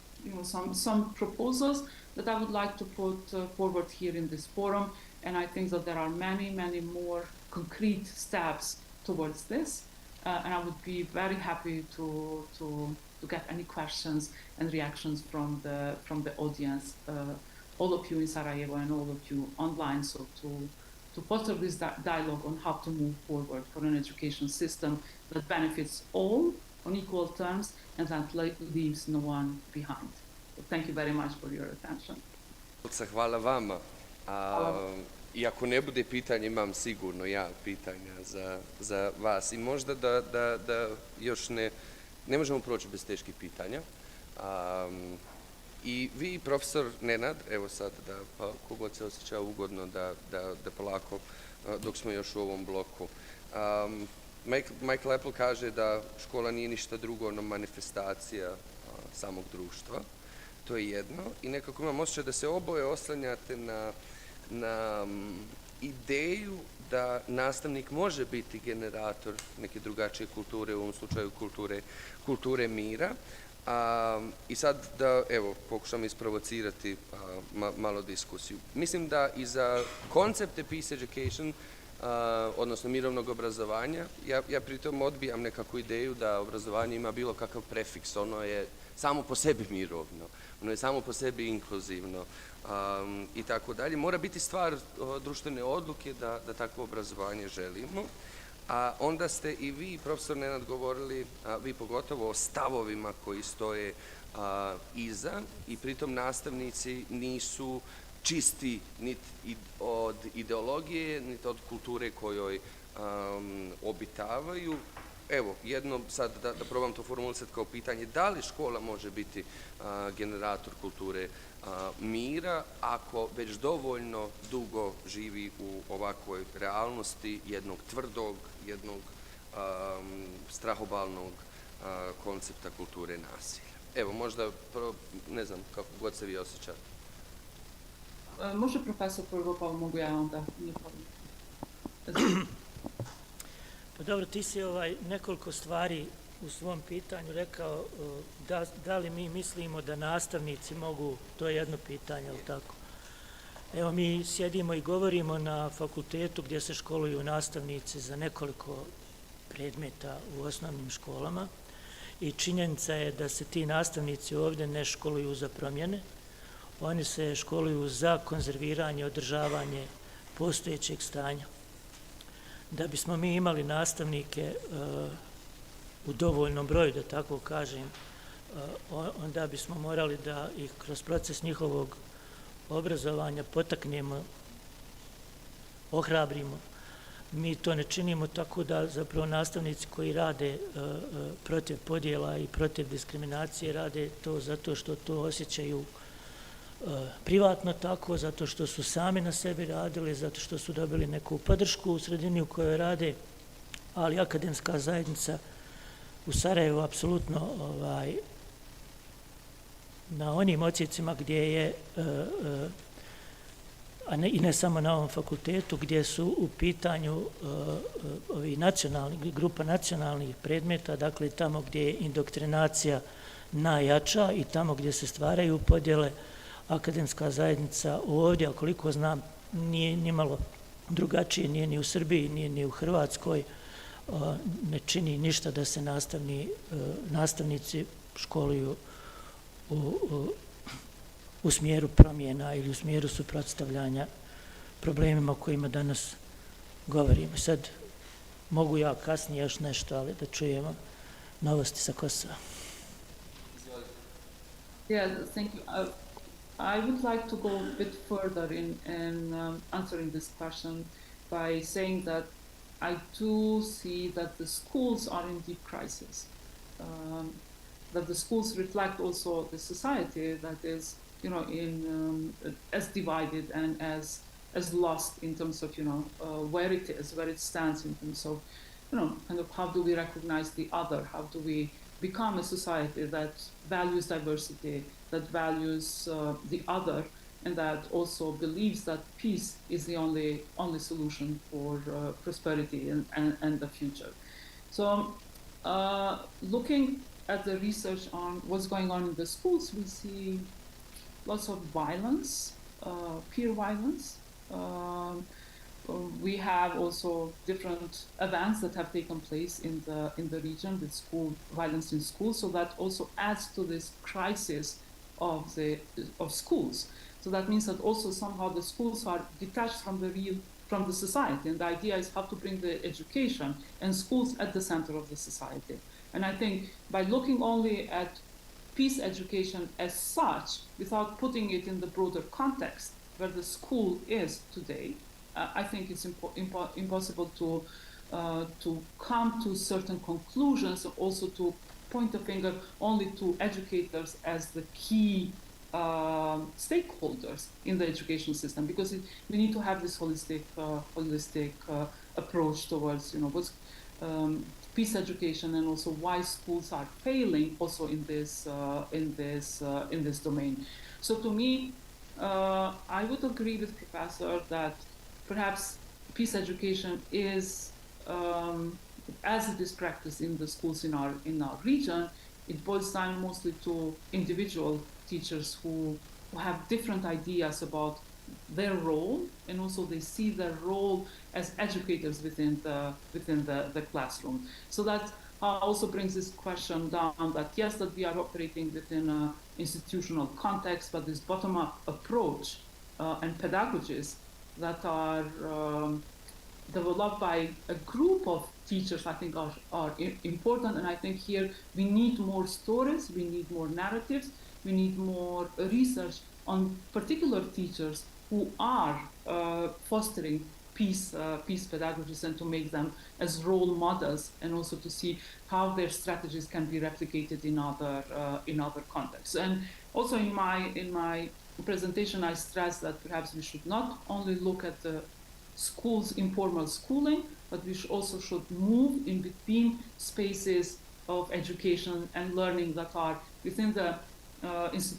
some proposals that I would like to put forward here in this forum, and I think that there are many, many more concrete steps towards this, and I would be very happy to get any questions and reactions from the audience, all of you in Sarajevo and all of you online, so to foster this dialogue on how to move forward for an education system that benefits all on equal terms and that leaves no one behind. So thank you very much for your attention. Hvala vama. I ako ne bude pitanja, imam sigurno ja pitanja za vas. I možda da još ne možemo proći bez teških pitanja. I vi, profesor Nenad, evo sad da kogod se osjeća ugodno da polako, dok smo još u ovom bloku. Michael Apple kaže da škola nije ništa drugo no manifestacija samog društva. To je jedno. I nekako imam osjećaj da se oboje oslanjate na ideju da nastavnik može biti generator neke drugačije kulture, u ovom slučaju kulture mira. I sad da, evo, pokušam isprovocirati malo diskusiju. Mislim da i za koncepte peace education, odnosno mirovnog obrazovanja, ja pritom odbijam nekakvu ideju da obrazovanje ima bilo kakav prefiks, ono je samo po sebi mirovno, ono je samo po sebi inkluzivno i tako dalje. Mora biti stvar društvene odluke da takvo obrazovanje želimo. A onda ste i vi, profesor Nenad, govorili, vi pogotovo, o stavovima koji stoje iza i pritom nastavnici nisu čisti niti od ideologije, niti od kulture kojoj obitavaju. Evo, jedno sad da probam to formulisati kao pitanje, da li škola može biti generator kulture mira ako već dovoljno dugo živi u ovakvoj realnosti jednog tvrdog, jednog strahobalnog koncepta kulture nasilja. Evo, možda, ne znam, kako god se vi osjećate. Može profesor prvo, pa mogu ja onda. Pa dobro, ti si nekoliko stvari u svom pitanju rekao, da li mi mislimo da nastavnici mogu, to je jedno pitanje, ali tako. Evo, mi sjedimo i govorimo na fakultetu gdje se školuju nastavnici za nekoliko predmeta u osnovnim školama i činjenica je da se ti nastavnici ovdje ne školuju za promjene, oni se školuju za konzerviranje, održavanje postojećeg stanja. Da bismo mi imali nastavnike u dovoljnom broju, da tako kažem, onda bismo morali da ih kroz proces njihovog obrazovanja potaknemo, ohrabrimo. Mi to ne činimo tako da zapravo nastavnici koji rade protiv podjela i protiv diskriminacije rade to zato što to osjećaju privatno tako, zato što su sami na sebi radili, zato što su dobili neku podršku u sredini u kojoj rade, ali akademska zajednica u Sarajevu apsolutno na onim odsjecima gdje je, i ne samo na ovom fakultetu, gdje su u pitanju grupa nacionalnih predmeta, dakle tamo gdje je indoktrinacija najjača i tamo gdje se stvaraju podjele, akademska zajednica ovdje, a koliko znam, nije nimalo drugačije, nije ni u Srbiji, nije ni u Hrvatskoj, ne čini ništa da se nastavnici školuju u smjeru promjena ili u smjeru suprotstavljanja problemima o kojima danas govorimo. Sad mogu ja kasnije još nešto, ali da čujemo novosti sa Kosova. Yeah, thank you. I would like to go a bit further in answering this question by saying that I do see that the schools are in deep crisis. That the schools reflect also the society that is, as divided and as lost in terms of, where it is, where it stands in terms of, kind of how do we recognize the other? How do we become a society that values diversity, that values the other, and that also believes that peace is the only solution for prosperity and the future. So looking at the research on what's going on in the schools, we see lots of violence, peer violence. We have also different events that have taken place in the region with school violence in schools, so that also adds to this crisis of schools. So that means that also somehow the schools are detached from the society, and the idea is how to bring the education and schools at the center of the society. And I think by looking only at peace education as such, without putting it in the broader context where the school is today, I think it's impossible to come to certain conclusions, also to point a finger only to educators as the key stakeholders in the education system, because we need to have this holistic approach towards what's peace education, and also why schools are failing also in this domain. So to me, I would agree with Professor that perhaps peace education is, as it is practiced in the schools in our region, it boils down mostly to individual teachers who have different ideas about their role, and also they see their role as educators within the classroom. So that also brings this question down that yes, that we are operating within an institutional context, but this bottom-up approach and pedagogies that are developed by a group of teachers, I think are important. And I think here we need more stories, we need more narratives, we need more research on particular teachers who are fostering peace pedagogies, and to make them as role models, and also to see how their strategies can be replicated in other contexts. And also in my presentation, I stress that perhaps we should not only look at the schools' informal schooling, but we also should move in between spaces of education and learning that are within the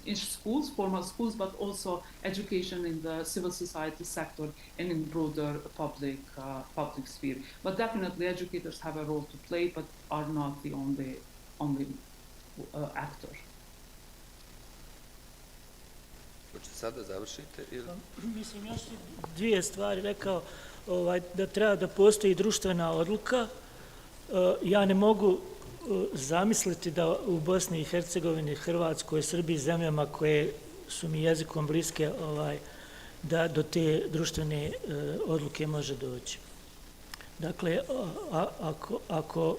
in schools, formal schools, but also education in the civil society sector and in broader public sphere. But definitely educators have a role to play, but are not the only actor. Hoćete sad da završite? Mislim, još dvije stvari rekao, da treba da postoji društvena odluka. Ja ne mogu zamisliti da u Bosni i Hercegovini, Hrvatskoj, Srbiji, zemljama koje su mi jezikom bliske, da do te društvene odluke može doći. Dakle, ako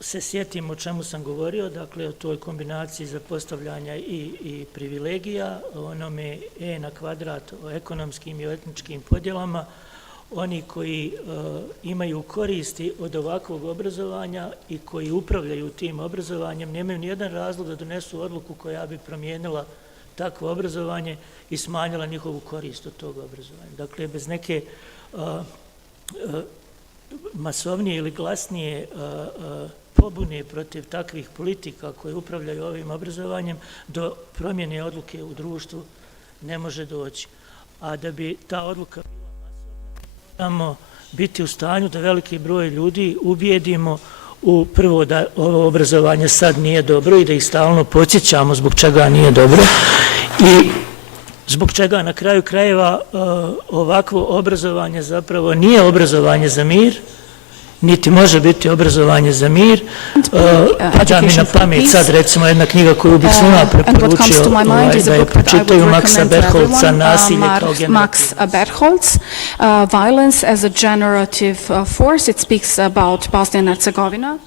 se sjetim o čemu sam govorio, dakle o toj kombinaciji zapostavljanja i privilegija, onome na kvadrat, o ekonomskim i etničkim podjelama, oni koji imaju koristi od ovakvog obrazovanja i koji upravljaju tim obrazovanjem nemaju nijedan razlog da donesu odluku koja bi promijenila takvo obrazovanje i smanjila njihovu korist od tog obrazovanja. Dakle, bez neke masovnije ili glasnije pobune protiv takvih politika koje upravljaju ovim obrazovanjem, do promjene odluke u društvu ne može doći. A da bi ta odluka bila masovna, moramo biti u stanju da veliki broj ljudi ubijedimo u prvo da ovo obrazovanje sad nije dobro i da ih stalno podsjećamo zbog čega nije dobro i zbog čega na kraju krajeva ovakvo obrazovanje zapravo nije obrazovanje za mir niti može biti obrazovanje za mir. Pada mi na pamet sad recimo jedna knjiga koju bih svima preporučio da je pročitaju Maxa Berholtza, Nasilje kao Max Berholtz, Violence as a Generative Force. It speaks about Bosnia and Herzegovina.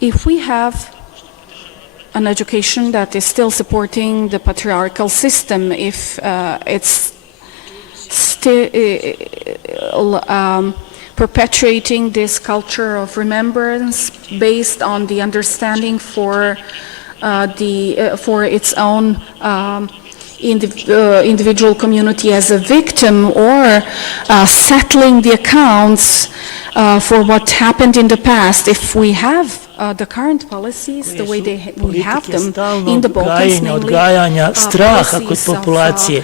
If we have an education that is still supporting the patriarchal system, if it's still perpetuating this culture of remembrance based on the understanding for its own individual community as a victim, or settling the accounts for what happened in the past. If we have the current policies, the way we have them in the Balkans, namely odgajanja straha kod populacije,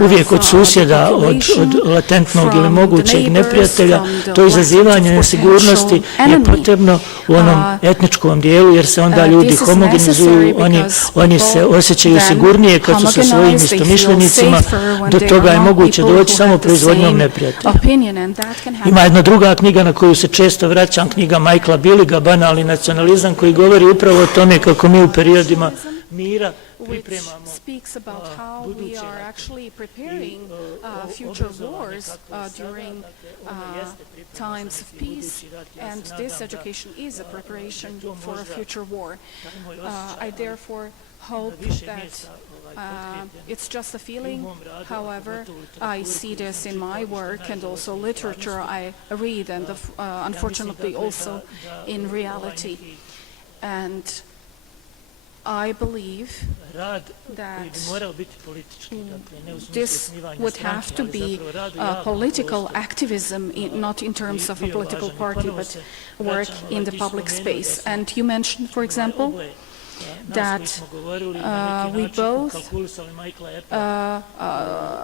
uvijek od susjeda, od latentnog ili mogućeg neprijatelja, to izazivanje nesigurnosti je potrebno u onom etničkom dijelu, jer se onda ljudi homogenizuju, oni se osjećaju sigurnije kad su sa svojim istomišljenicima, do toga je moguće doći samo proizvodnjom neprijatelja. Ima jedna druga knjiga na koju se često vraćam, knjiga Michaela Billiga, Banalni nacionalizam, koji govori upravo o tome kako mi u periodima mira pripremamo buduće future wars during times of peace, and this education is a preparation for a future war. I therefore hope that it's just a feeling. However, I see this in my work and also literature I read, and unfortunately also in reality. And I believe that this would have to be political activism, not in terms of a political party, but work in the public space. And you mentioned, for example, that we both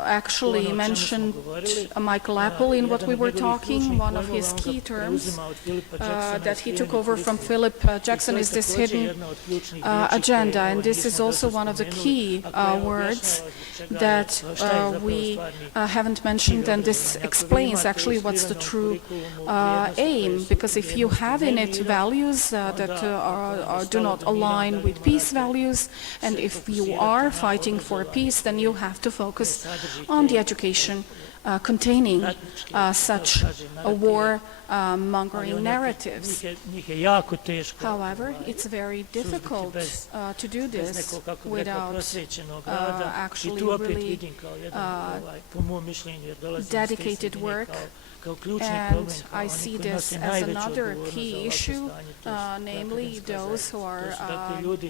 actually mentioned Michael Apple in what we were talking. One of his key terms that he took over from Philip Jackson is this hidden agenda, and this is also one of the key words that we haven't mentioned, and this explains actually what's the true aim, because if you have in it values that do not align with peace values, and if you are fighting for peace, then you have to focus on the education containing such war-mongering narratives. However, it's very difficult to do this without actually really dedicated work. And I see this as another key issue, namely those who are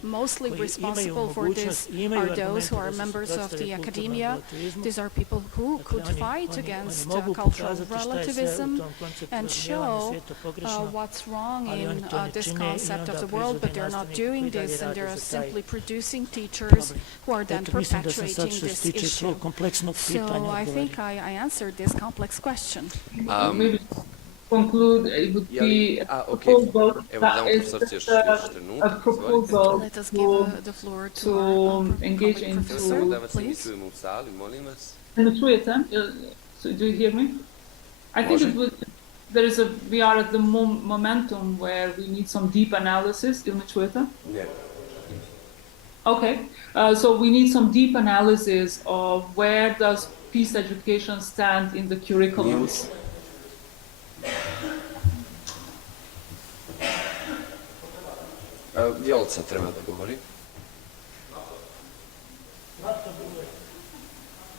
mostly responsible for this are those who are members of the academia. These are people who could fight against cultural relativism and show what's wrong in this concept of the world, but they're not doing this, and they're simply producing teachers who are then perpetuating this issue. So I think I answered this complex question. Maybe conclude, it would be a proposal that is a proposal to engage into. Do you hear me? I think it would. We are at the momentum where we need some deep analysis. Yeah. Okay, so we need some deep analysis of where does peace education stand in the curriculums. Vjllca treba da govori.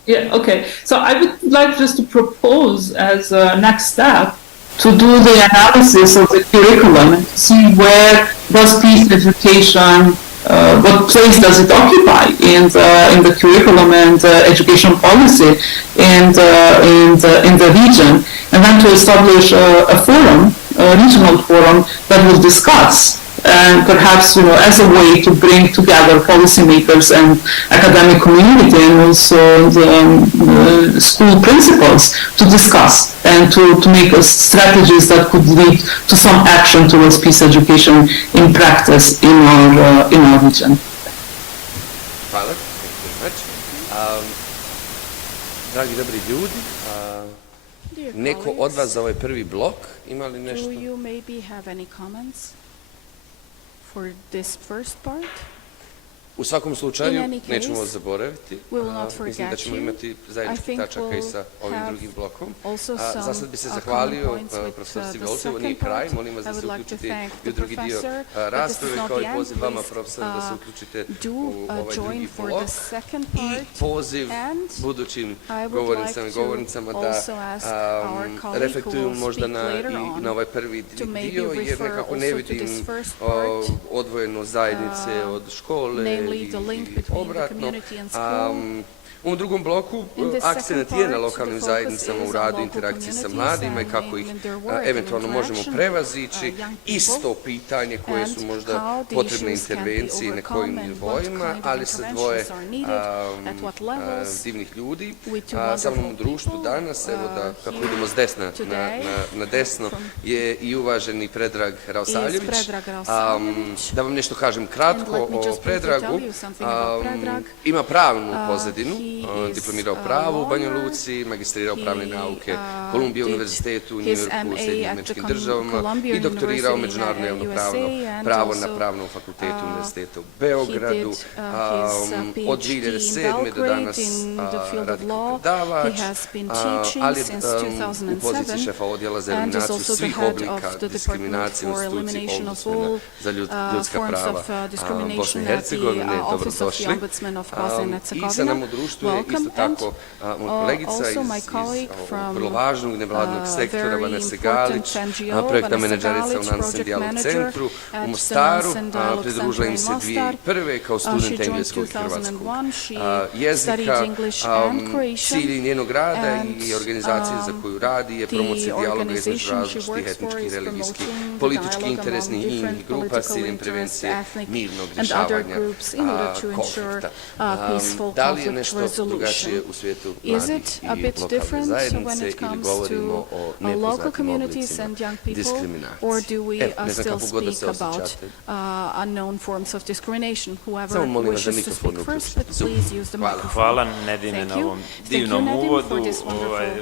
Yeah, okay. So I would like just to propose as a next step to do the analysis of the curriculum and see where does peace education, what place does it occupy in the curriculum and education policy in the region, and then to establish a forum, a regional forum that will discuss, and perhaps as a way to bring together policymakers and academic community and also the school principals to discuss and to make strategies that could lead to some action towards peace education in practice in our region. Hvala, thank you very much. Dragi dobri ljudi, Neko od vas za ovaj prvi blok ima li nešto? Do you maybe have any comments for this first part? U svakom slučaju, nećemo vas zaboraviti. Mislim da ćemo imati zajedničkih tačaka i sa ovim drugim blokom. Za sad bi se zahvalio profesorci Vjllci, ovo nije kraj, molim vas da se uključite i u drugi dio rasprave, kao i poziv vama, profesor, da se uključite u ovaj drugi blok. I poziv budućim govornicama i govornicama da reflektuju možda i na ovaj prvi dio, jer nekako ne vidim odvojeno zajednice od škole, i obratno. U ovom drugom bloku akcent je na lokalnim zajednicama u radu i interakciji sa mladima i kako ih eventualno možemo prevazići. Isto pitanje koje su možda potrebne intervencije na kojim nivoima, ali sa dvoje divnih ljudi. Sa mnom u društvu danas, evo da kako idemo s desna na desno, je i uvaženi Predrag Raosaljević. Da vam nešto kažem kratko o Predragu. Ima pravnu pozadinu. Diplomirao pravo u Banja Luci, magistrirao pravne nauke Kolumbije univerzitetu u Njujorku u Sjedinjenim Američkim Državama i doktorirao međunarodno javno pravo na pravnom fakultetu Univerziteta u Beogradu. Od 2007. do danas radi kao predavač, ali u poziciji šefa odjela za eliminaciju svih oblika diskriminacije u instituciji ombudsmana za ljudska prava Bosne i Hercegovine. Dobrodošli. I sa nam u društvu je isto tako moja kolegica iz vrlo važnog nevladnog sektora, Vesna Galić, projektna menadžerica u Nanesen Dijalog Centru u Mostaru. Pridružila im se 2001. kao studenta engleskog i hrvatskog jezika. Cilj njenog rada i organizacije za koju radi je promocija dijaloga između različitih etničkih, religijskih, političkih, interesnih i inih grupa s ciljem prevencije mirnog rješavanja konflikta. Da li je nešto drugačije u svijetu mladih i lokalne zajednice ili govorimo o nepoznatim oblicima diskriminacije? Ne znam kako god da se osjećate. Samo molim vas da mikrofon uključite. Hvala Nedime na ovom divnom uvodu,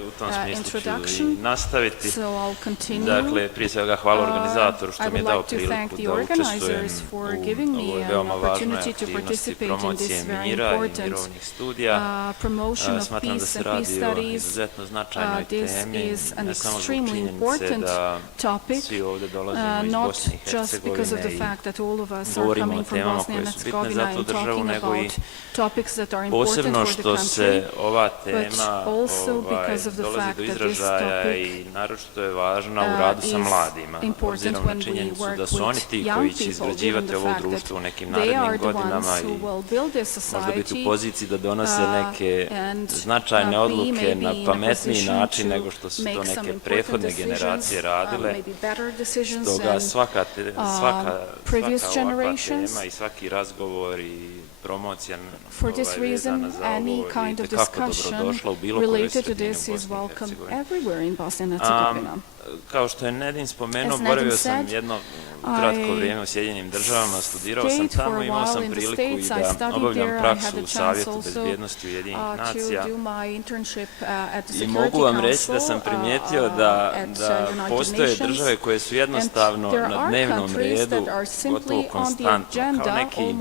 u tom smislu ću i nastaviti. Dakle, prije svega hvala organizatoru što mi je dao priliku da učestvujem u ovoj veoma važnoj aktivnosti promocije Mira i mirovnih studija. Smatram da se radi o izuzetno značajnoj temi, ne samo zbog činjenice da svi ovdje dolazimo iz Bosne i Hercegovine i govorimo o temama koje su bitne za tu državu, nego i posebno što se ova tema dolazi do izražaja i naročito je važna u radu sa mladima, obzirom na činjenicu da su oni ti koji će izgrađivati ovo društvo u nekim narednim godinama i možda biti u poziciji da donose neke značajne odluke na pametniji način nego što su to neke prethodne generacije radile. Stoga svaka ovakva tema i svaki razgovor i promocija vezana za ovo i tekako dobrodošla u bilo kojoj sredini u Bosni i Hercegovini. Kao što je Nedim spomenuo, boravio sam jedno kratko vrijeme u Sjedinjenim Državama, studirao sam tamo i imao sam priliku i da obavljam praksu u Savjetu bezbjednosti Ujedinjenih nacija. I mogu vam reći da sam primijetio da postoje države koje su jednostavno na dnevnom redu gotovo konstantno, kao neki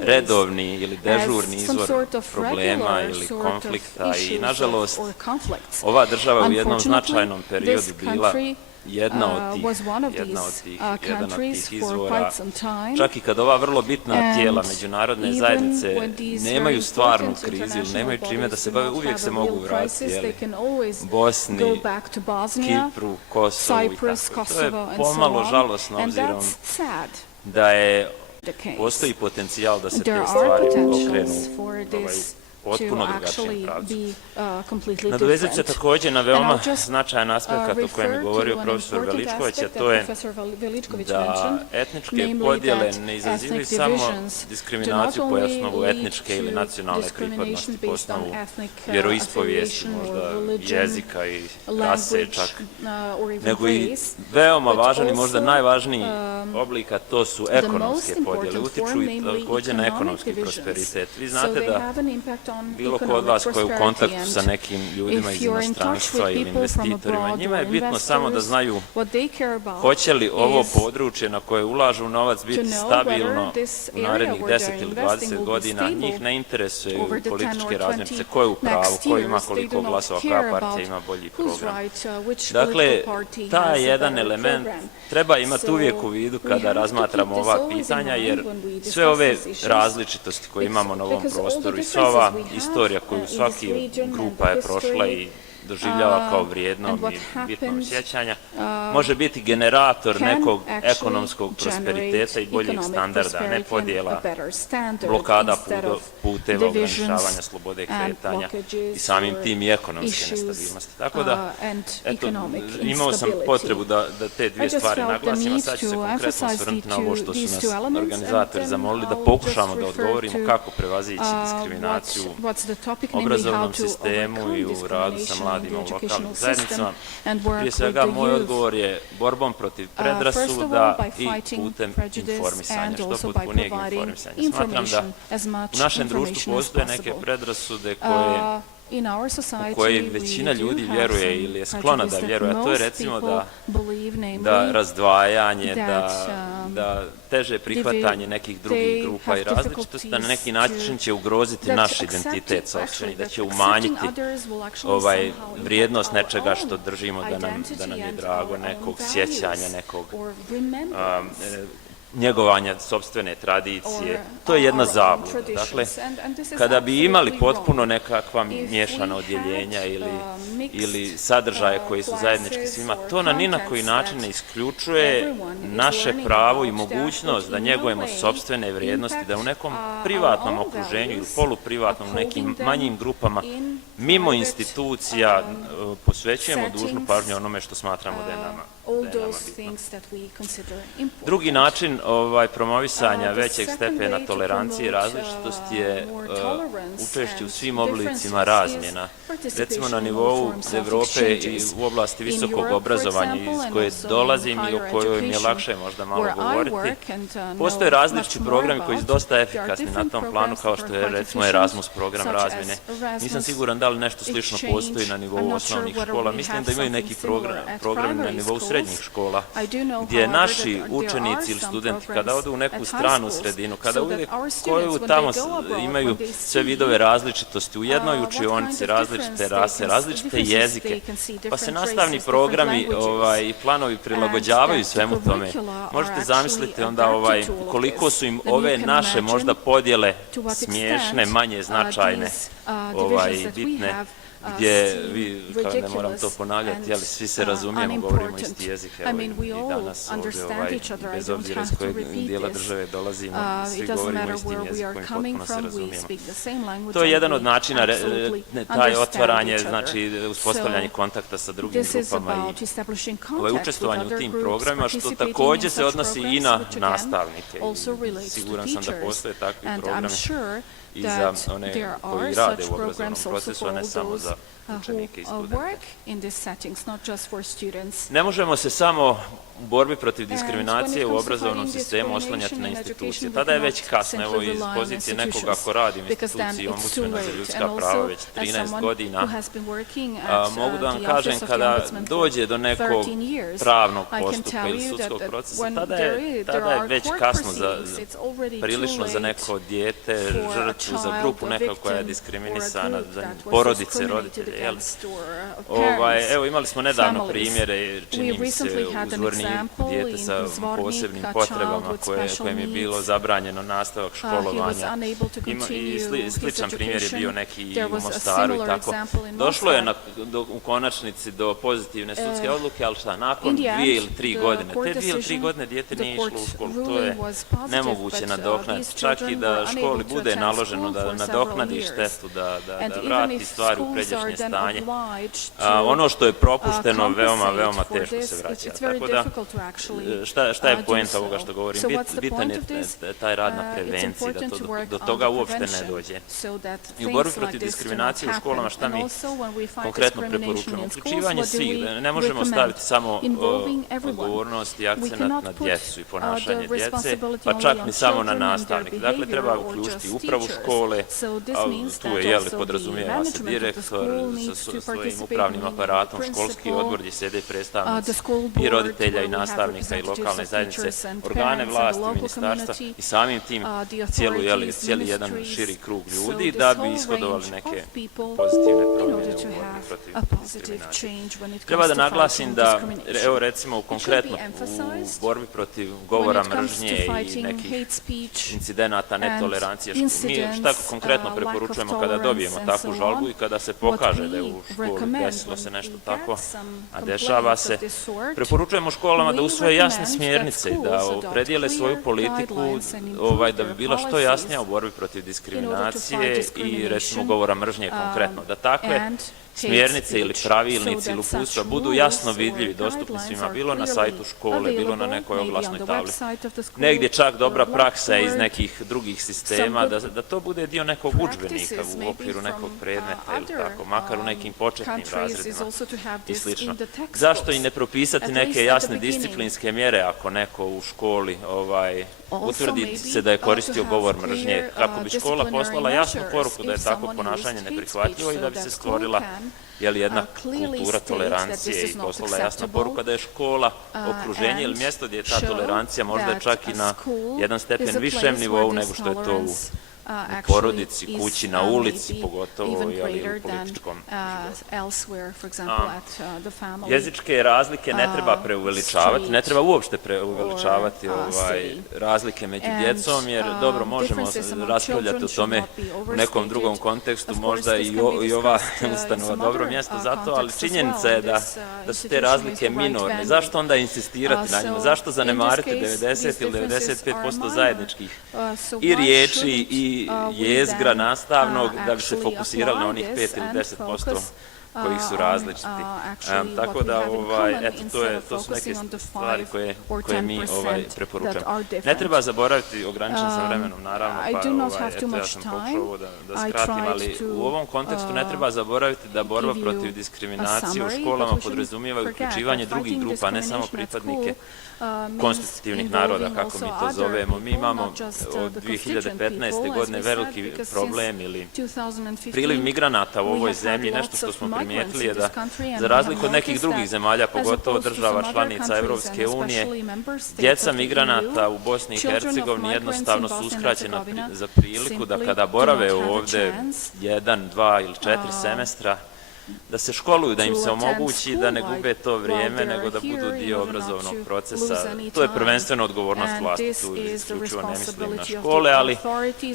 redovni ili dežurni izvor problema ili konflikta i nažalost ova država u jednom značajnom periodu bila jedan od tih izvora, čak i kad ova vrlo bitna tijela međunarodne zajednice nemaju stvarnu krizu ili nemaju čime da se bave, uvijek se mogu vratiti Bosni, Kipru, Kosovu i tako. To je pomalo žalosno obzirom da postoji potencijal da se te stvari pokrenu potpuno drugačijem pravcu. Nadovezat se također na veoma značajan aspekt o kojem je govorio profesor Veličković, a to je da etničke podjele ne izazivaju samo diskriminaciju po osnovu etničke ili nacionalne pripadnosti, po osnovu vjeroispovijesti, možda jezika i rase čak, nego i veoma važan i možda najvažniji oblik, a to su ekonomske podjele. Utiču i također na ekonomski prosperitet. Vi znate da bilo ko od vas koji je u kontaktu sa nekim ljudima iz inostranstva ili investitorima, njima je bitno samo da znaju hoće li ovo područje na koje ulažu novac biti stabilno u narednih 10 ili 20 godina. Njih ne interesuju političke razmirice, ko je u pravu, ko ima koliko glasova, koja partija ima bolji program. Dakle, taj jedan element treba imati uvijek u vidu kada razmatramo ova pitanja, jer sve ove različitosti koje imamo na ovom prostoru i sva ova istorija koju svaki grupa je prošla i doživljava kao vrijednom i bitnom sjećanja, može biti generator nekog ekonomskog prosperiteta i boljeg standarda, ne podjela, blokada puteva, ograničavanja slobode kretanja i samim tim i ekonomske nestabilnosti. Tako da, eto, imao sam potrebu da te dvije stvari naglasim, a sad ću se konkretno osvrnuti na ovo što su nas organizatori zamolili da pokušamo da odgovorimo kako prevazići diskriminaciju u obrazovnom sistemu i u radu sa mladima u lokalnim zajednicama. Prije svega, moj odgovor je borbom protiv predrasuda i putem informisanja, što potpunijeg informisanja. Smatram da u našem društvu postoje neke predrasude u koje većina ljudi vjeruje ili je sklona da vjeruje, a to je recimo da razdvajanje, da teže prihvatanje nekih drugih grupa i različitosti, da na neki način će ugroziti naš identitet sopstveni, da će umanjiti vrijednost nečega što držimo da nam je drago, nekog sjećanja, nekog njegovanja sopstvene tradicije. To je jedna zabluda. Dakle, kada bi imali potpuno nekakva miješana odjeljenja ili sadržaje koji su zajednički svima, to na ni na koji način ne isključuje naše pravo i mogućnost da njegujemo sopstvene vrijednosti, da u nekom privatnom okruženju ili poluprivatnom, u nekim manjim grupama, mimo institucija, posvećujemo dužnu pažnju onome što smatramo da je nama bitno. Drugi način promovisanja većeg stepena tolerancije i različitosti je učešće u svim oblicima razmjena. Recimo na nivou Evrope i u oblasti visokog obrazovanja iz koje dolazim i o kojoj mi je lakše možda malo govoriti, postoje različiti programi koji su dosta efikasni na tom planu, kao što je recimo Erasmus program razmjene. Nisam siguran da li nešto slično postoji na nivou osnovnih škola. Mislim da imaju neki programi na nivou srednjih škola, gdje naši učenici ili studenti kada odu u neku stranu sredinu, kada uvijek koju tamo imaju sve vidove različitosti, u jednoj učionici različite rase, različite jezike, pa se nastavni programi i planovi prilagođavaju svemu tome. Možete zamisliti onda koliko su im ove naše možda podjele smiješne, manje značajne, bitne, gdje vi, kao ne moram to ponavljati, ali svi se razumijemo, govorimo isti jezik, evo i danas ovdje, bez obzira iz kojeg dijela države dolazimo, svi govorimo istim jezikom i potpuno se razumijemo. To je jedan od načina, taj otvaranje, znači uspostavljanje kontakta sa drugim grupama i učestvovanje u tim programima, što također se odnosi i na nastavnike. Siguran sam da postoje takvi programi i za one koji rade u obrazovnom procesu, a ne samo za učenike i studente. Ne možemo se samo u borbi protiv diskriminacije u obrazovnom sistemu oslanjati na institucije. Tada je već kasno, evo iz pozicije nekoga ko radi u instituciji ombudsmana za ljudska prava već 13 godina. Mogu da vam kažem, kada dođe do nekog pravnog postupka ili sudskog procesa, tada je već kasno prilično za neko dijete, žrtvu, za grupu nekako koja je diskriminisana, za porodice, roditelje. Evo, imali smo nedavno primjere, čini mi se, u Zvorniku, dijete sa posebnim potrebama kojem je bilo zabranjeno nastavak školovanja. I sličan primjer je bio neki u Mostaru i tako. Došlo je u konačnici do pozitivne sudske odluke, ali šta, nakon 2 ili 3 godine. Te 2 ili 3 godine dijete nije išlo u školu. To je nemoguće nadoknaditi. Čak i da školi bude naloženo da nadoknadi štetu, da vrati stvari u pređašnje stanje. Ono što je propušteno veoma, veoma teško se vraća. Tako da šta je poenta ovoga što govorim? Bitan je taj rad na prevenciji, da do toga uopšte ne dođe. I u borbi protiv diskriminacije u školama šta mi konkretno preporučujemo? Uključivanje svih, ne možemo staviti samo odgovornost i akcenat na djecu i ponašanje djece, pa čak ni samo na nastavnike. Dakle, treba uključiti upravu škole, a tu je, podrazumijeva se direktor sa svojim upravnim aparatom, školski odbor gdje sjede predstavnici i roditelja i nastavnika i lokalne zajednice, organe vlasti, ministarstva i samim tim cijeli jedan širi krug ljudi da bi ishodovali neke pozitivne promjene u borbi protiv diskriminacije. Treba da naglasim da, evo recimo konkretno u borbi protiv govora mržnje i nekih incidenata netolerancije, mi šta konkretno preporučujemo kada dobijemo takvu žalbu i kada se pokaže da je u školi desilo se nešto tako, a dešava se, preporučujemo školama da usvoje jasne smjernice i da opredijele svoju politiku da bi bila što jasnija u borbi protiv diskriminacije i recimo govora mržnje konkretno, da takve smjernice ili pravilnici ili uputstva budu jasno vidljivi, dostupni svima, bilo na sajtu škole, bilo na nekoj oglasnoj tabli. Negdje čak dobra praksa iz nekih drugih sistema, da to bude dio nekog udžbenika u okviru nekog predmeta ili tako, makar u nekim početnim razredima i slično. Zašto i ne propisati neke jasne disciplinske mjere ako neko u školi utvrdi se da je koristio govor mržnje, kako bi škola poslala jasnu poruku da je takvo ponašanje neprihvatljivo i da bi se stvorila jedna kultura tolerancije i poslala jasna poruka da je škola okruženje ili mjesto gdje je ta tolerancija možda čak i na jedan stepen višem nivou nego što je to u porodici, kući, na ulici, pogotovo u političkom životu. Jezičke razlike ne treba preuveličavati, ne treba uopšte preuveličavati razlike među djecom, jer dobro, možemo raspravljati o tome u nekom drugom kontekstu, možda i ova ustanova dobro mjesto za to, ali činjenica je da su te razlike minorne. Zašto onda insistirati na njima? Zašto zanemariti 90 ili 95% zajedničkih i riječi i jezgra nastavnog da bi se fokusirali na onih 5 ili 10% kojih su različiti. Tako da, to su neke stvari koje mi preporučujemo. Ne treba zaboraviti, ograničen sam vremenom naravno, pa ja sam pokušao ovo da skratim, ali u ovom kontekstu ne treba zaboraviti da borba protiv diskriminacije u školama podrazumijeva uključivanje drugih grupa, ne samo pripadnike konstitutivnih naroda, kako mi to zovemo. Mi imamo od 2015. godine veliki problem ili priliv migranata u ovoj zemlji. Nešto što smo primijetili je da, za razliku od nekih drugih zemalja, pogotovo država članica Evropske unije, djeca migranata u Bosni i Hercegovini jednostavno su uskraćena za priliku da kada borave ovde 1, 2 ili 4 semestra, da se školuju, da im se omogući da ne gube to vrijeme, nego da budu dio obrazovnog procesa. To je prvenstveno odgovornost vlasti, tu isključivo ne mislim na škole, ali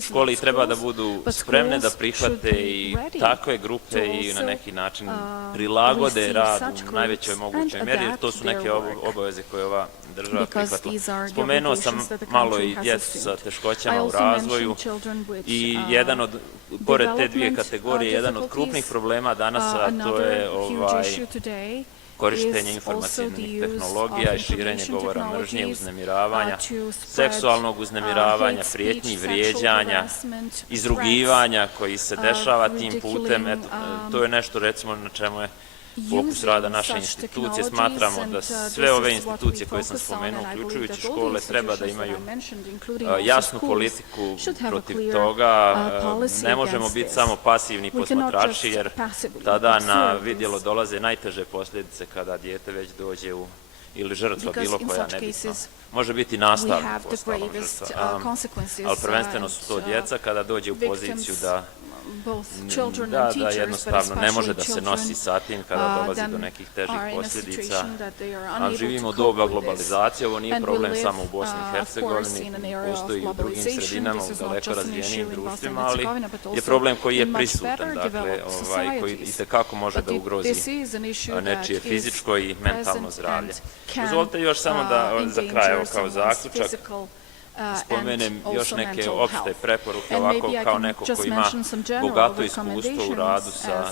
škole treba da budu spremne da prihvate i takve grupe i na neki način prilagode rad u najvećoj mogućoj mjeri, jer to su neke obaveze koje ova država prihvatila. Spomenuo sam malo i djecu sa teškoćama u razvoju i jedan od, pored te dvije kategorije, jedan od krupnih problema danas, a to je korištenje informacijnih tehnologija i širenje govora mržnje, uznemiravanja, seksualnog uznemiravanja, prijetnji, vrijeđanja, izrugivanja koji se dešava tim putem. To je nešto, recimo, na čemu je fokus rada naše institucije. Smatramo da sve ove institucije koje sam spomenuo, uključujući škole, treba da imaju jasnu politiku protiv toga. Ne možemo biti samo pasivni posmatrači, jer tada na vidjelo dolaze najteže posljedice kada dijete već dođe u, ili žrtva bilo koja, nebitno. Može biti nastavnik postalom žrtva, ali prvenstveno su to djeca kada dođe u poziciju da jednostavno ne može da se nosi sa tim kada dolazi do nekih težih posljedica. A živimo u doba globalizacije, ovo nije problem samo u Bosni i Hercegovini, postoji i u drugim sredinama, u daleko razvijenijim društvima, ali je problem koji je prisutan, dakle, koji itekako može da ugrozi nečije fizičko i mentalno zdravlje. Dozvolite još samo da za kraj, evo kao zaključak, spomenem još neke opšte preporuke, ovako kao neko ko ima bogato iskustvo u radu sa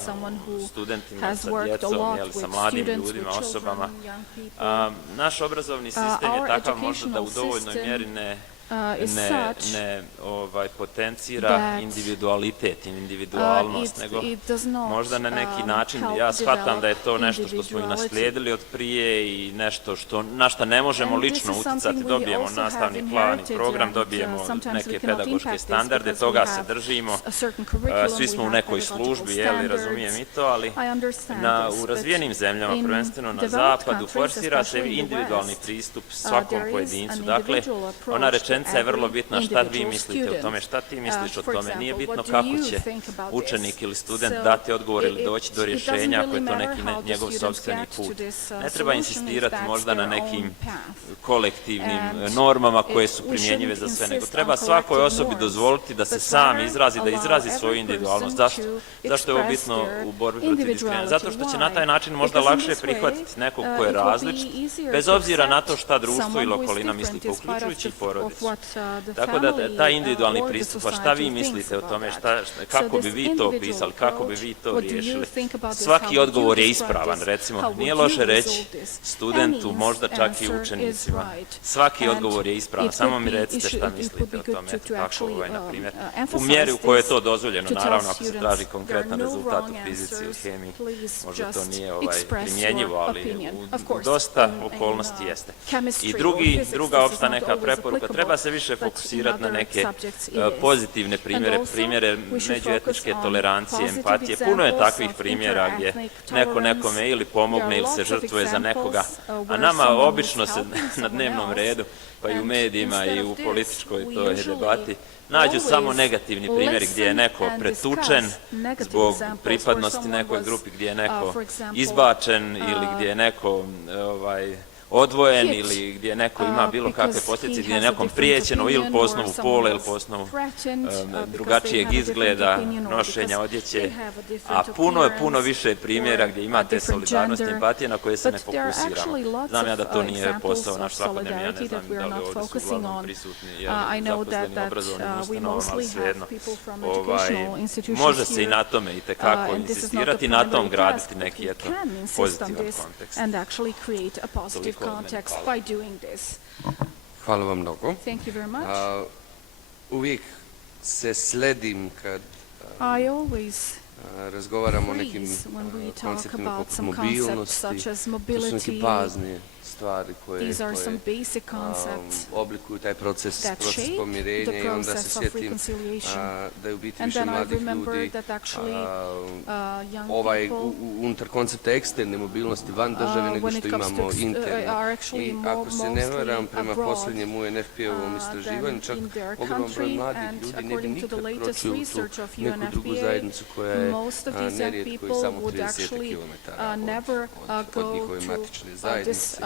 studentima, sa djecom, sa mladim ljudima, osobama. Naš obrazovni sistem je takav možda da u dovoljnoj mjeri ne potencira individualitet i individualnost, nego možda na neki način, ja shvatam da je to nešto što smo i naslijedili od prije i nešto na što ne možemo lično uticati, dobijemo nastavni plan i program, dobijemo neke pedagoške standarde, toga se držimo, svi smo u nekoj službi, razumijem i to, ali u razvijenim zemljama, prvenstveno na zapadu, forsira se individualni pristup svakom pojedincu. Dakle, ona rečenica je vrlo bitna, šta vi mislite o tome, šta ti misliš o tome. Nije bitno kako će učenik ili student dati odgovor ili doći do rješenja ako je to neki njegov sopstveni put. Ne treba insistirati možda na nekim kolektivnim normama koje su primjenjive za sve, nego treba svakoj osobi dozvoliti da se sam izrazi, da izrazi svoju individualnost. Zašto je ovo bitno u borbi protiv diskriminacije? Zato što će na taj način možda lakše prihvatiti nekog ko je različit, bez obzira na to šta društvo ili okolina misli, uključujući i porodicu. Tako da taj individualni pristup, a šta vi mislite o tome, kako bi vi to opisali, kako bi vi to riješili. Svaki odgovor je ispravan, recimo, nije loše reći studentu, možda čak i učenicima. Svaki odgovor je ispravan, samo mi recite šta mislite o tome, tako na primjer. U mjeri u kojoj je to dozvoljeno, naravno ako se traži konkretan rezultat u fizici ili hemiji, možda to nije primjenjivo, ali u dosta okolnosti jeste. I druga opšta neka preporuka, treba se više fokusirati na neke pozitivne primjere međuetničke tolerancije, empatije. Puno je takvih primjera gdje neko nekome ili pomogne ili se žrtvuje za nekoga, a nama obično se na dnevnom redu, pa i u medijima i u političkoj toj debati, nađu samo negativni primjeri gdje je neko pretučen zbog pripadnosti nekoj grupi, gdje je neko izbačen ili gdje je neko odvojen ili gdje neko ima bilo kakve posljedice, gdje je nekom prijećeno ili po osnovu pola ili po osnovu drugačijeg izgleda, nošenja odjeće, a puno više primjera gdje imate solidarnost i empatije na koje se ne fokusiramo. Znam ja da to nije posao naš svakodnevni, ja ne znam da li ovdje su uglavnom prisutni zaposleni obrazovnim ustanovama, ali svejedno. Može se i na tome i tekako insistirati i na tom graditi neki pozitivan kontekst. Context by doing this. Hvala vam mnogo. Thank you very much. Uvijek se sledim kad razgovaramo o nekim konceptima poput mobilnosti, to su neke bazne stvari koje oblikuju taj proces pomirenja i onda se sjetim da je u biti više mladih ljudi unutar koncepta eksterne mobilnosti van države nego što imamo interne. I ako se ne varam, prema posljednjem UNFP-ovom istraživanju, čak ogroman broj mladih ljudi ne bi nikad kročio u tu neku drugu zajednicu koja je nerijetko i samo 30 km od njihove matične zajednice.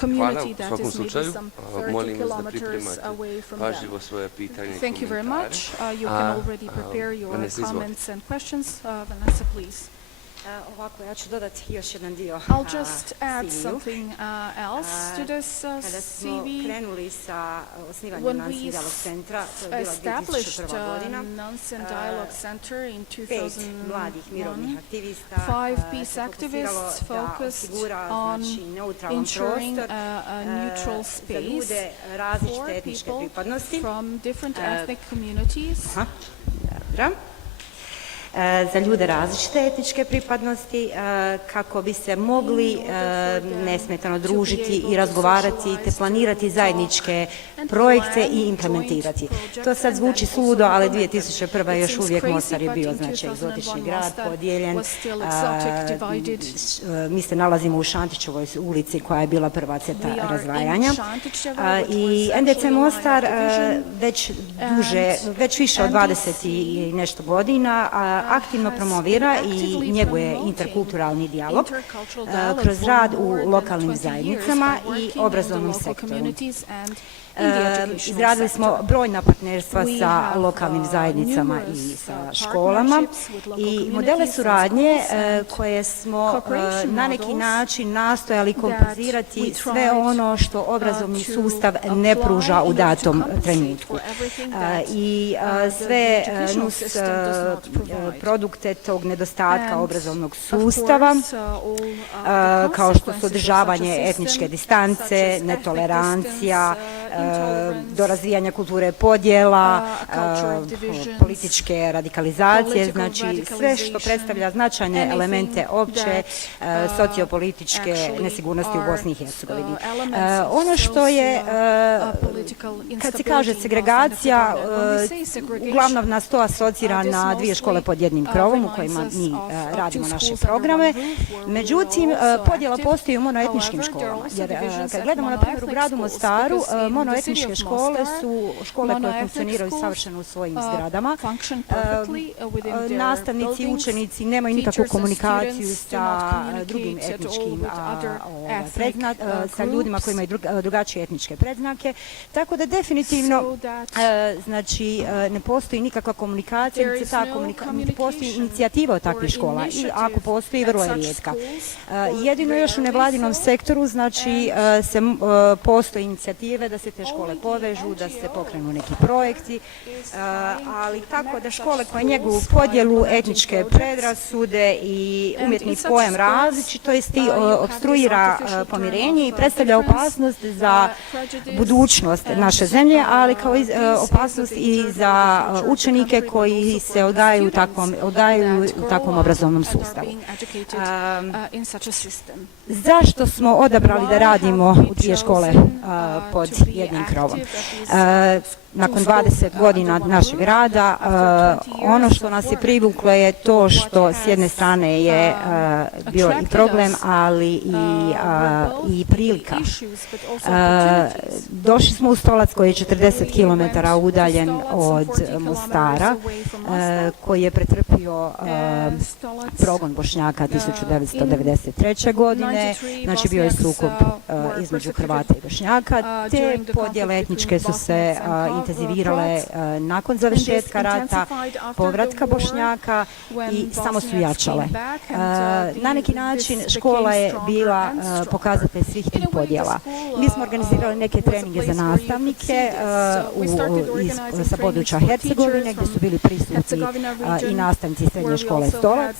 Community that is maybe some 30 kilometers away from them. Thank you very much. You can already prepare your comments and questions. Vanessa, please. Ovako, ja ću dodati još jedan dio I'll just add something else to this Kada smo CV. krenuli sa osnivanjem Nanesen Dijalog Centra, to je bila 2001. godina, Nansen Dialog Center in 5 mladih mirovnih aktivista peace activists focused on ensuring a neutral space for people from different ethnic communities. Dobro. Za ljude različite etničke pripadnosti kako bi se mogli nesmetano družiti i razgovarati te planirati zajedničke projekte i implementirati. To sad zvuči suludo, ali 2001. još uvijek Mostar je bio znači egzotični grad, podijeljen. Mi se nalazimo u Šantićevoj ulici koja je bila prva crta razdvajanja. I NDC Mostar već više od 20 i nešto godina aktivno promovira i njeguje interkulturalni dijalog kroz rad u lokalnim zajednicama i obrazovnom sektoru. Izradili smo brojna partnerstva sa lokalnim zajednicama i sa školama i modele suradnje koje smo na neki način nastojali kompenzirati sve ono što obrazovni sustav ne pruža u datom trenutku. I sve nus produkte tog nedostatka obrazovnog sustava, kao što su održavanje etničke distance, netolerancija, do razvijanja kulture podjela, političke radikalizacije, znači sve što predstavlja značajne elemente opće sociopolitičke nesigurnosti u Bosni i Hercegovini. Ono što je, kad se kaže segregacija, uglavnom nas to asocira na dvije škole pod jednim krovom u kojima mi radimo naše programe. Međutim, podjela postoji u monoetničkim školama, jer kad gledamo na primjer u gradu Mostaru, monoetničke škole su škole koje funkcioniraju savršeno u svojim zgradama. Nastavnici i učenici nemaju nikakvu komunikaciju sa drugim etničkim sa ljudima koji imaju drugačije etničke predznake, tako da definitivno znači ne postoji nikakva komunikacija, niti postoji inicijativa od takvih škola, i ako postoji, vrlo je rijetka. Jedino još u nevladinom sektoru, znači postoje inicijative da se te škole povežu, da se pokrenu neki projekti, ali tako da škole koje njeguju podjelu, etničke predrasude i umjetni pojam različitosti opstruira pomirenje i predstavlja opasnost za budućnost naše zemlje, ali kao i opasnost i za učenike koji se odgajaju u takvom obrazovnom sustavu. Zašto smo odabrali da radimo u dvije škole pod jednim krovom? Nakon 20 godina našeg rada, ono što nas je privuklo je to što s jedne strane je bio i problem, ali i prilika. Došli smo u Stolac koji je 40 km udaljen od Mostara, koji je pretrpio progon Bošnjaka 1993. godine, znači bio je sukob između Hrvata i Bošnjaka. Te podjele etničke su se intenzivirale nakon završetka rata, povratka Bošnjaka i samo su jačale. Na neki način škola je bila pokazatelj svih tih podjela. Mi smo organizirali neke treninge za nastavnike sa područja Hercegovine, gdje su bili prisutni i nastavnici srednje škole Stolac,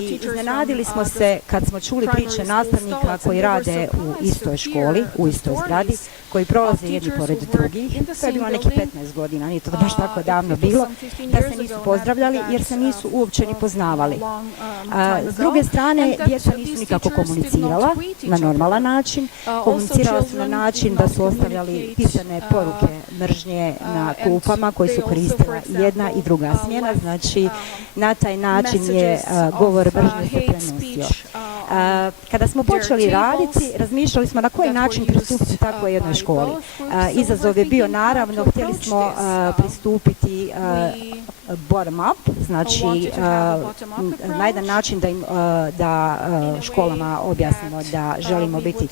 i iznenadili smo se kad smo čuli priče nastavnika koji rade u istoj školi, u istoj zgradi, koji prolaze jedni pored drugih. To je bilo neki 15 godina, nije to baš tako davno bilo, da se nisu pozdravljali jer se nisu uopće ni poznavali. S druge strane, djeca nisu nikako komunicirala na normalan način, komunicirala su na način da su ostavljali pisane poruke mržnje na klupama koji su koristila jedna i druga smjena, znači na taj način je govor mržnje se prenosio. Kada smo počeli raditi, razmišljali smo na koji način pristupiti takvoj jednoj školi. Izazov je bio, naravno, htjeli smo pristupiti bottom up, znači na jedan način da školama objasnimo da želimo biti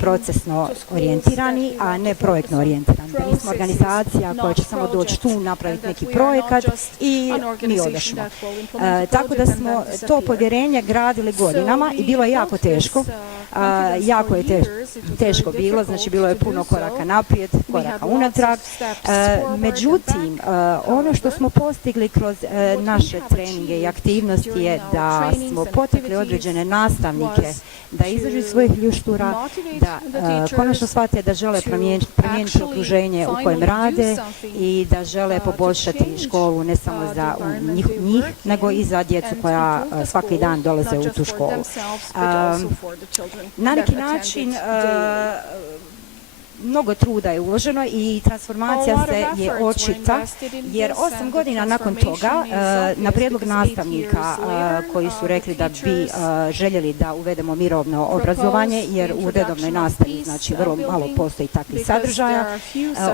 procesno orijentirani, a ne projektno orijentirani. Da nismo organizacija koja će samo doći tu, napraviti neki projekat i mi odešmo. Tako da smo to povjerenje gradili godinama i bilo je jako teško. Jako je teško bilo, znači bilo je puno koraka naprijed, koraka unatrag. Međutim, ono što smo postigli kroz naše treninge i aktivnosti je da smo potekli određene nastavnike da izađu iz svojih ljuštura, da konačno shvate da žele promijeniti okruženje u kojem rade i da žele poboljšati školu ne samo za njih, nego i za djecu koja svaki dan dolaze u tu školu. Na neki način mnogo truda je uloženo i transformacija je očita, jer 8 godina nakon toga, na prijedlog nastavnika koji su rekli da bi željeli da uvedemo mirovno obrazovanje, jer u redovnoj nastavi znači vrlo malo postoji takvih sadržaja,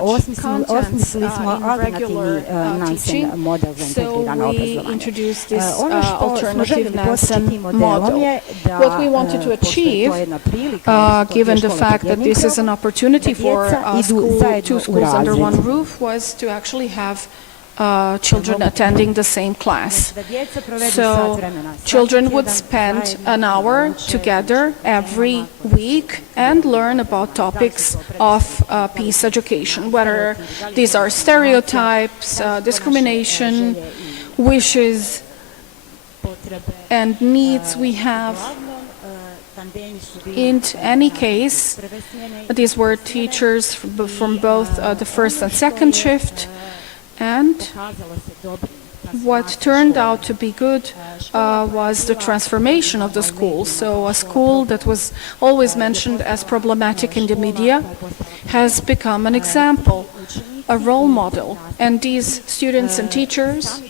osmislili smo alternativni Nansen model za integrirano obrazovanje. Ono što smo željeli postići tim modelom je da postoji to jedna prilika, given the fact that this is an opportunity for two schools under one roof, was to actually have children attending the same class. So children would spend an hour together every week and learn about topics of peace education, whether these are stereotypes, discrimination, wishes and needs we have. In any case, these were teachers from both the first and second shift, and what turned out to be good was the transformation of the school. So a school that was always mentioned as problematic in the media has become an example, a role model, and these students and teachers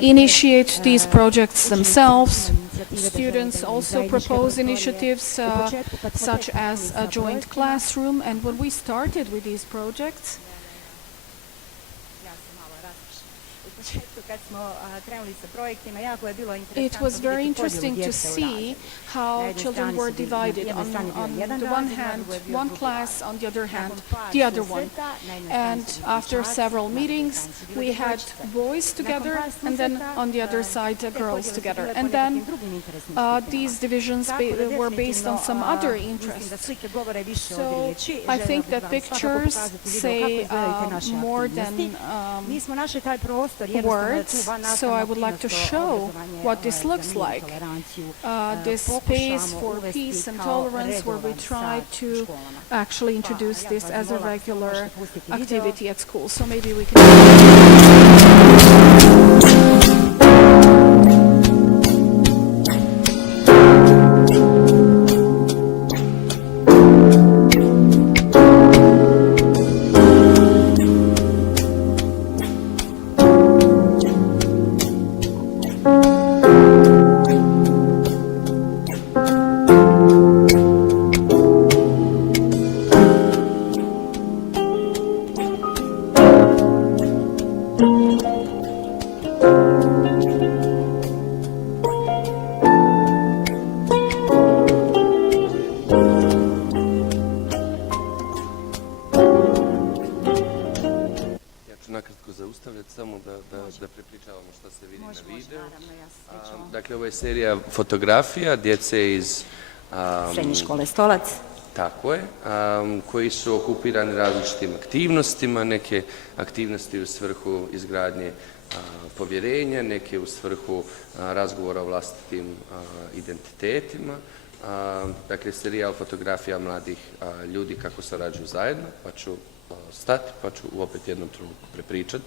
initiate these projects themselves. Students also propose initiatives such as a joint classroom, and when we started with these projects, it was very interesting to see how children were divided. On the one hand, one class, on the other hand, the other one. And after several meetings, we had boys together, and then on the other side, girls together. And then these divisions were based on some other interests. So I think that pictures say more than words. So I would like to show what this looks like. This space for peace and tolerance, where we try to actually introduce this as a regular activity at school. So maybe we can... Dakle, ovo je serija fotografija djece iz srednje škole Stolac. Tako je, koji su okupirani različitim aktivnostima, neke aktivnosti u svrhu izgradnje povjerenja, neke u svrhu razgovora o vlastitim identitetima. Dakle, serijal fotografija mladih ljudi kako sarađuju zajedno, pa ću stati, pa ću u opet jednom trenutku prepričati.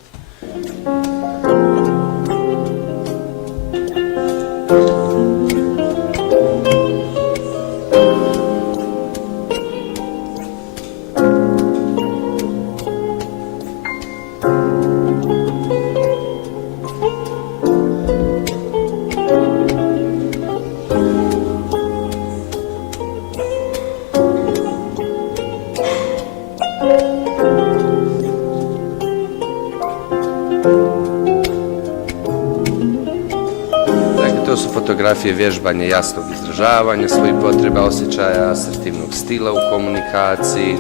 Fotografije vježbanje jasnog izražavanja svojih potreba, osjećaja, asertivnog stila u komunikaciji,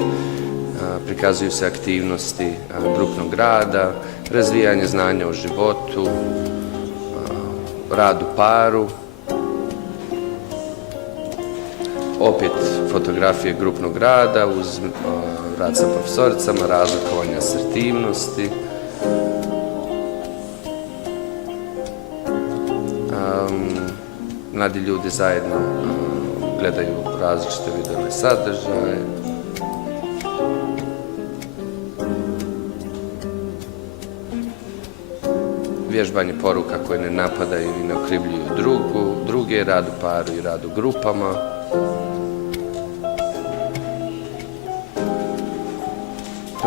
prikazuju se aktivnosti grupnog rada, razvijanje znanja o životu, rad u paru, opet fotografije grupnog rada uz rad sa profesoricama, razlikovanje asertivnosti. Mladi ljudi zajedno gledaju različite videone sadržaje. Vježbanje poruka koje ne napadaju i ne okrivljuju druge, rad u paru i rad u grupama.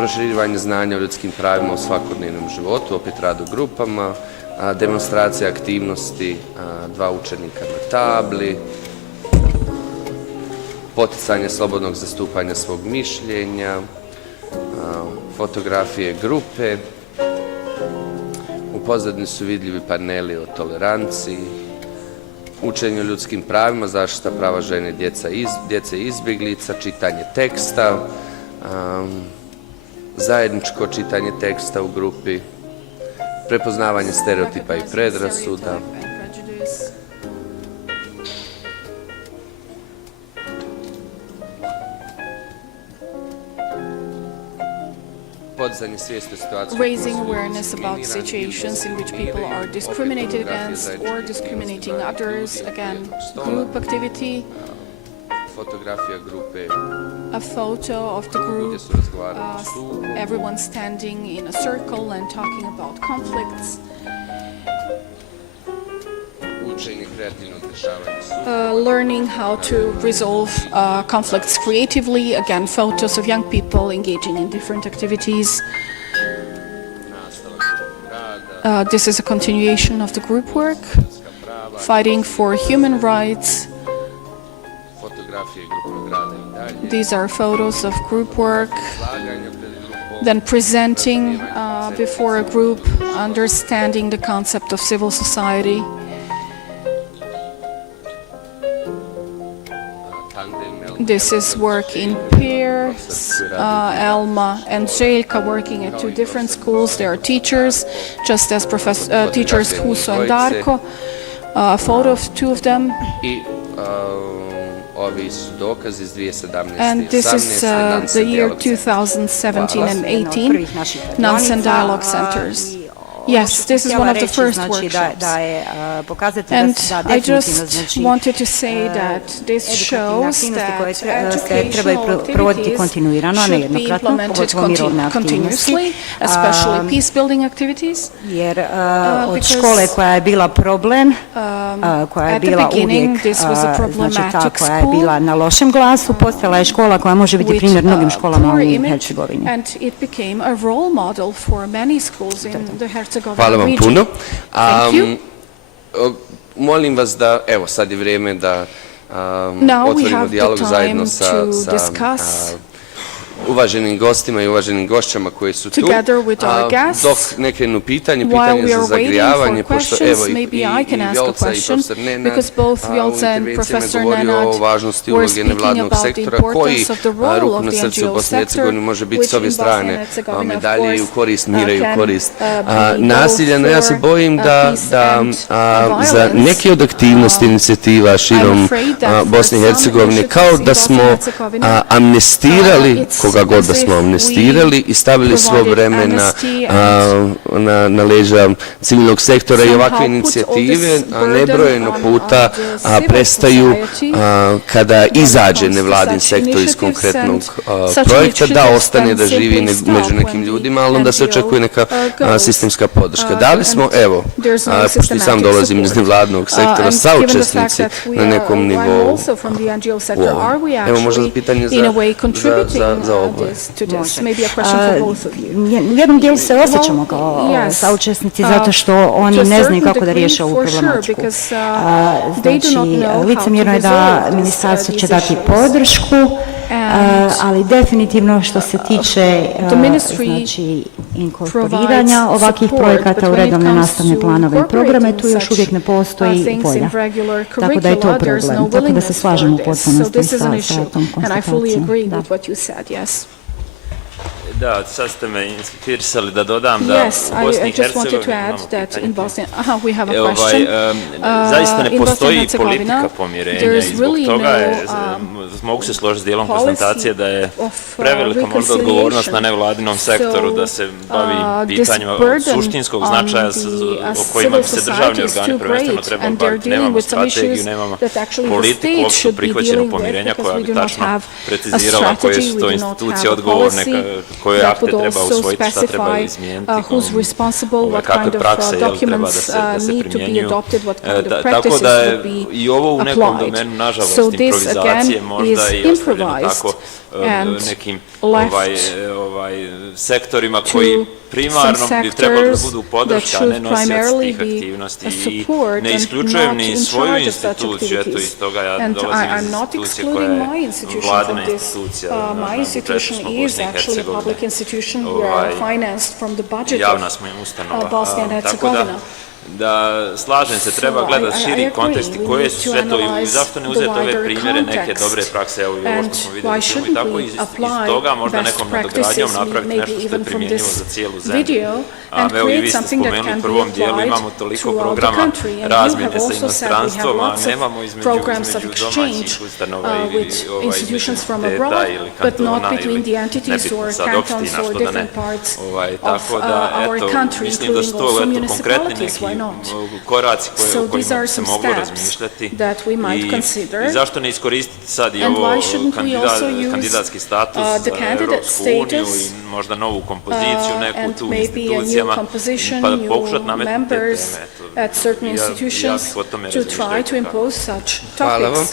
proširivanje znanja o ljudskim pravima u svakodnevnom životu, opet rad u grupama, demonstracija aktivnosti 2 učenika na tabli, poticanje slobodnog zastupanja svog mišljenja, fotografije grupe, u pozadini su vidljivi paneli o toleranciji, učenje o ljudskim pravima, zaštita prava žene, djece i izbjeglica, čitanje teksta, zajedničko čitanje teksta u grupi, prepoznavanje stereotipa i predrasuda, raising awareness about situations in which people are discriminated against or discriminating others, again, group activity, a photo of the group, everyone standing in a circle and talking about conflicts, learning how to resolve conflicts creatively, again, photos of young people engaging in different activities. This is a continuation of the group work, fighting for human rights. These are photos of group work, then presenting before a group, understanding the concept of civil society. This is work in pairs, Elma and Željka working at 2 different schools. They are teachers, just as teachers Huso and Darko. A photo of 2 of them. And this is the year 2017 and 18, Nanesen Dijalog Centers. Yes, this is one of the first workshops. And I just wanted to say that this shows that educational activities should be implemented continuously, especially peace-building activities. Škole koja je bila problem, koja je bila uvijek ta koja je bila na lošem glasu, postala je škola koja može biti primjer mnogim školama u Hercegovini. And it became a role model for many schools in the Herzegovina. Hvala vam puno. Molim vas da, evo sad je vrijeme da otvorimo dijalog zajedno sa uvaženim gostima i uvaženim gošćama koji su tu. Dok ne krenu pitanje za zagrijavanje, pošto evo i Vjllca i profesor Nenad u intervencijama govorio o važnosti uloge nevladnog sektora koji ruku na srcu u Bosni i Hercegovini može biti s obje strane medalje i u korist mira i u korist nasilja. No ja se bojim da za neke od aktivnosti inicijativa širom Bosne i Hercegovine kao da smo amnestirali koga god da smo amnestirali i stavili svo vreme na leđa civilnog sektora i ovakve inicijative nebrojeno puta prestaju kada izađe nevladin sektor iz konkretnog projekta da ostane da živi među nekim ljudima, ali onda se očekuje neka sistemska podrška. Da li smo, evo, pošto i sam dolazim iz nevladnog sektora, saučesnici na nekom nivou u ovom? Evo možda pitanje za oboje. U jednom dijelu se osjećamo kao saučesnici zato što oni ne znaju kako da riješe ovu problematiku. Znači, licemjerno je da ministarstvo će dati podršku, ali definitivno što se tiče znači, inkorporiranja ovakvih projekata u redovne nastavne planove i programe, tu još uvijek ne postoji volja. Tako da je to problem. Tako da se slažemo u potpunosti sa tom konstatacijom. Da, sad ste me inspirisali da dodam da u Bosni i Hercegovini imamo pitanje. Zaista ne postoji politika pomirenja i zbog toga mogu se složiti s dijelom konstatacije da je prevelika možda odgovornost na nevladinom sektoru da se bavi pitanjima suštinskog značaja o kojima bi se državni organi prvenstveno trebali baviti. Nemamo strategiju, nemamo politiku uopšte prihvaćenu pomirenja koja bi tačno precizirala koje su to institucije odgovorne koje koje akte treba usvojiti, šta treba izmijeniti, kakve prakse treba da se primjenjuju. Tako da je i ovo u nekom domenu, nažalost, improvizacije, možda i ostavljeno tako nekim sektorima koji primarno bi trebali da budu podrška, a ne nosioci tih aktivnosti. I ne isključujem ni svoju instituciju, eto iz toga ja dolazim iz institucije koja je vladina institucija, budžetu smo Bosne i Hercegovine, javna smo im ustanova. Tako da slažem se, treba gledati širi kontekst i koje su sve to i zašto ne uzeti ove primjere neke dobre prakse, evo i ovo što smo vidjeli u filmu i tako iz toga možda nekom nadogradnjom napraviti nešto što je primjenjivo za cijelu zemlju. Evo i vi ste spomenuli u prvom dijelu, imamo toliko programa razmjene sa inostranstvom, a nemamo između domaćih ustanova ili entiteta ili kantona ili nebitno sad opština, što da ne. Tako da, eto, mislim da su to konkretni neki koraci o kojima se moglo razmišljati i zašto ne iskoristiti sad i ovo kandidatski status za Europsku uniju i možda novu kompoziciju neku tu u institucijama pa da pokušati nametiti te teme. Ja bih o tome razmišljati. Hvala vam.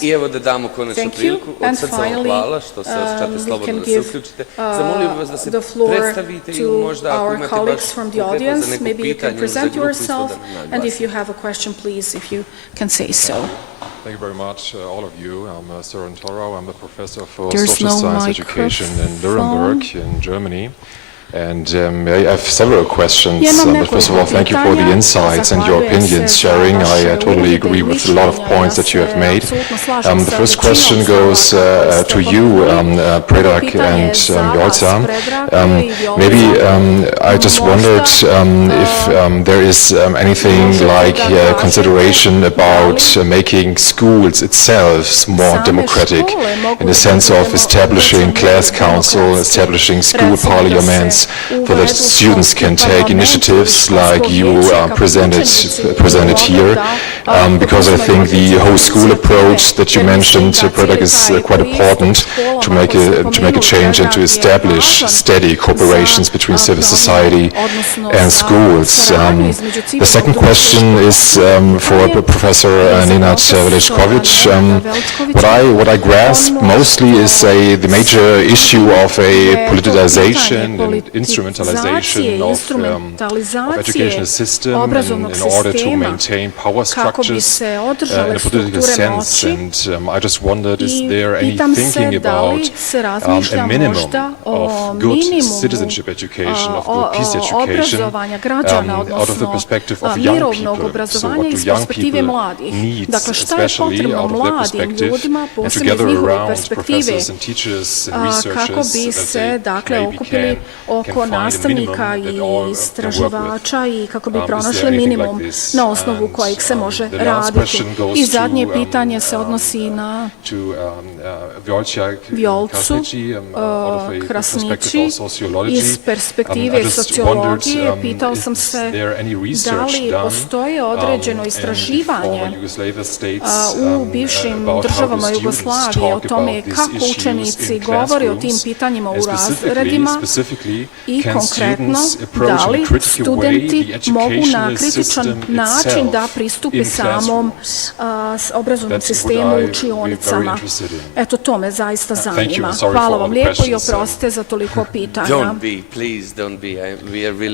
I evo da damo konačnu priliku. Od srca vam hvala što se osjećate slobodno da se uključite. Zamolio bih vas da se predstavite i možda ako imate baš konkretno za neko pitanje za grupu. And if you have a question, please, if you can say so. Thank you very much, all of you. I'm Søren Torau. I'm the professor for social science education in Nuremberg in Germany. And I have several questions. But first of all, thank you for the insights and your opinions sharing. I totally agree with a lot of points that you have made. The first question goes to you, Predrag and Vjllca. Maybe I just wondered if there is anything like consideration about making schools itself more democratic in the sense of establishing class council, establishing school parliaments, so that students can take initiatives like you presented here, because I think the whole school approach that you mentioned, Predrag, is quite important to make a change and to establish steady cooperations between civil society and schools. The second question is for Professor Nenad Veličković. What I grasp mostly is the major issue of a politicization and instrumentalization of educational system in order to maintain power structures in a political sense. And I just wondered, is there any thinking about a minimum of good citizenship education, of good peace education, out of the perspective of young people? So what do young people need, especially out of their perspective, and together around professors and teachers and researchers that they maybe can nastavnika i istraživača i kako bi pronašli minimum na osnovu kojeg se može raditi. I zadnje pitanje se odnosi na Vjllcu Krajšniqi iz perspektive sociologije. Pitao sam se da li postoje određeno istraživanje u bivšim državama Jugoslavije o tome kako učenici govore o tim pitanjima u razredima i konkretno da li studenti mogu na kritičan način da pristupe samom obrazovnom sistemu u učionicama. Eto, to me zaista zanima. Hvala vam lijepo i oprostite za toliko pitanja.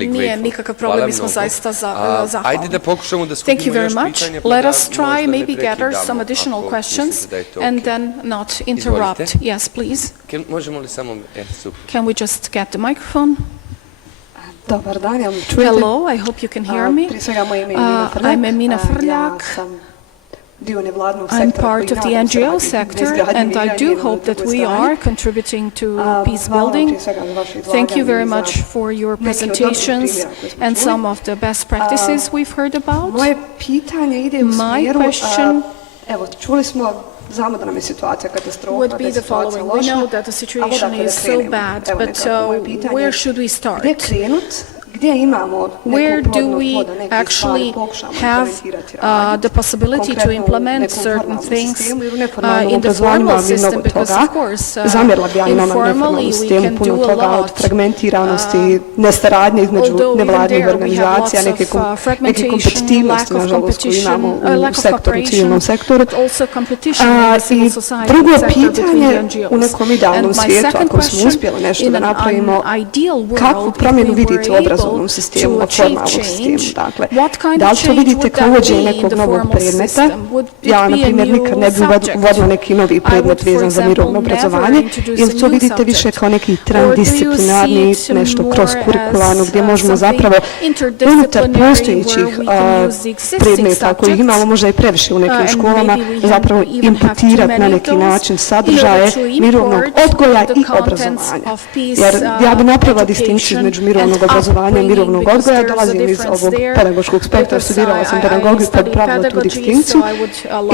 Nije nikakav problem, mi smo zaista zahvalni. Thank you very much. Let us try maybe gather some additional questions and then not interrupt. Yes, please. Can we just get the microphone? Dobar dan, ja me čujete? Hello, I hope you can hear me. Prije svega moje ime je Mira Mina Frljak. I'm part of the NGO sector, and I do hope that we are contributing to peace building. Thank you very much for your presentations and some of the best practices we've heard about. My question would be the following. We know that the situation is so bad, but where should we start? gdje imamo where neku do plodnost we voda, neke actually stvari pokušamo have implementirati, raditi. the possibility to implement certain things in the formal system, because of course informally we can do a lot. Fragmentiranosti, nesaradnje između nevladnih organizacija, neke kompetitivnosti, nažalost, koju imamo u sektoru, civilnom sektoru. I drugo pitanje, u nekom idealnom svijetu, ako smo uspjeli nešto da napravimo, kakvu promjenu vidite u obrazovnom sistemu od formalnog sistema? Dakle, da li to vidite kao uvođenje nekog novog predmeta? Ja, na primjer, nikad ne bi uvodila neki novi predmet vezan za mirovno obrazovanje, ili to vidite više kao neki transdisciplinarni, nešto kroz kurikularno, gdje možemo zapravo unutar postojećih predmeta kojih imamo možda i previše u nekim školama, zapravo imputirati na neki način sadržaje mirovnog odgoja i obrazovanja. Jer ja bi napravila distinkciju između mirovnog obrazovanja i mirovnog odgoja, dolazim iz ovog pedagoškog spektra, studirala sam pedagogiju pa bi pravila tu distinkciju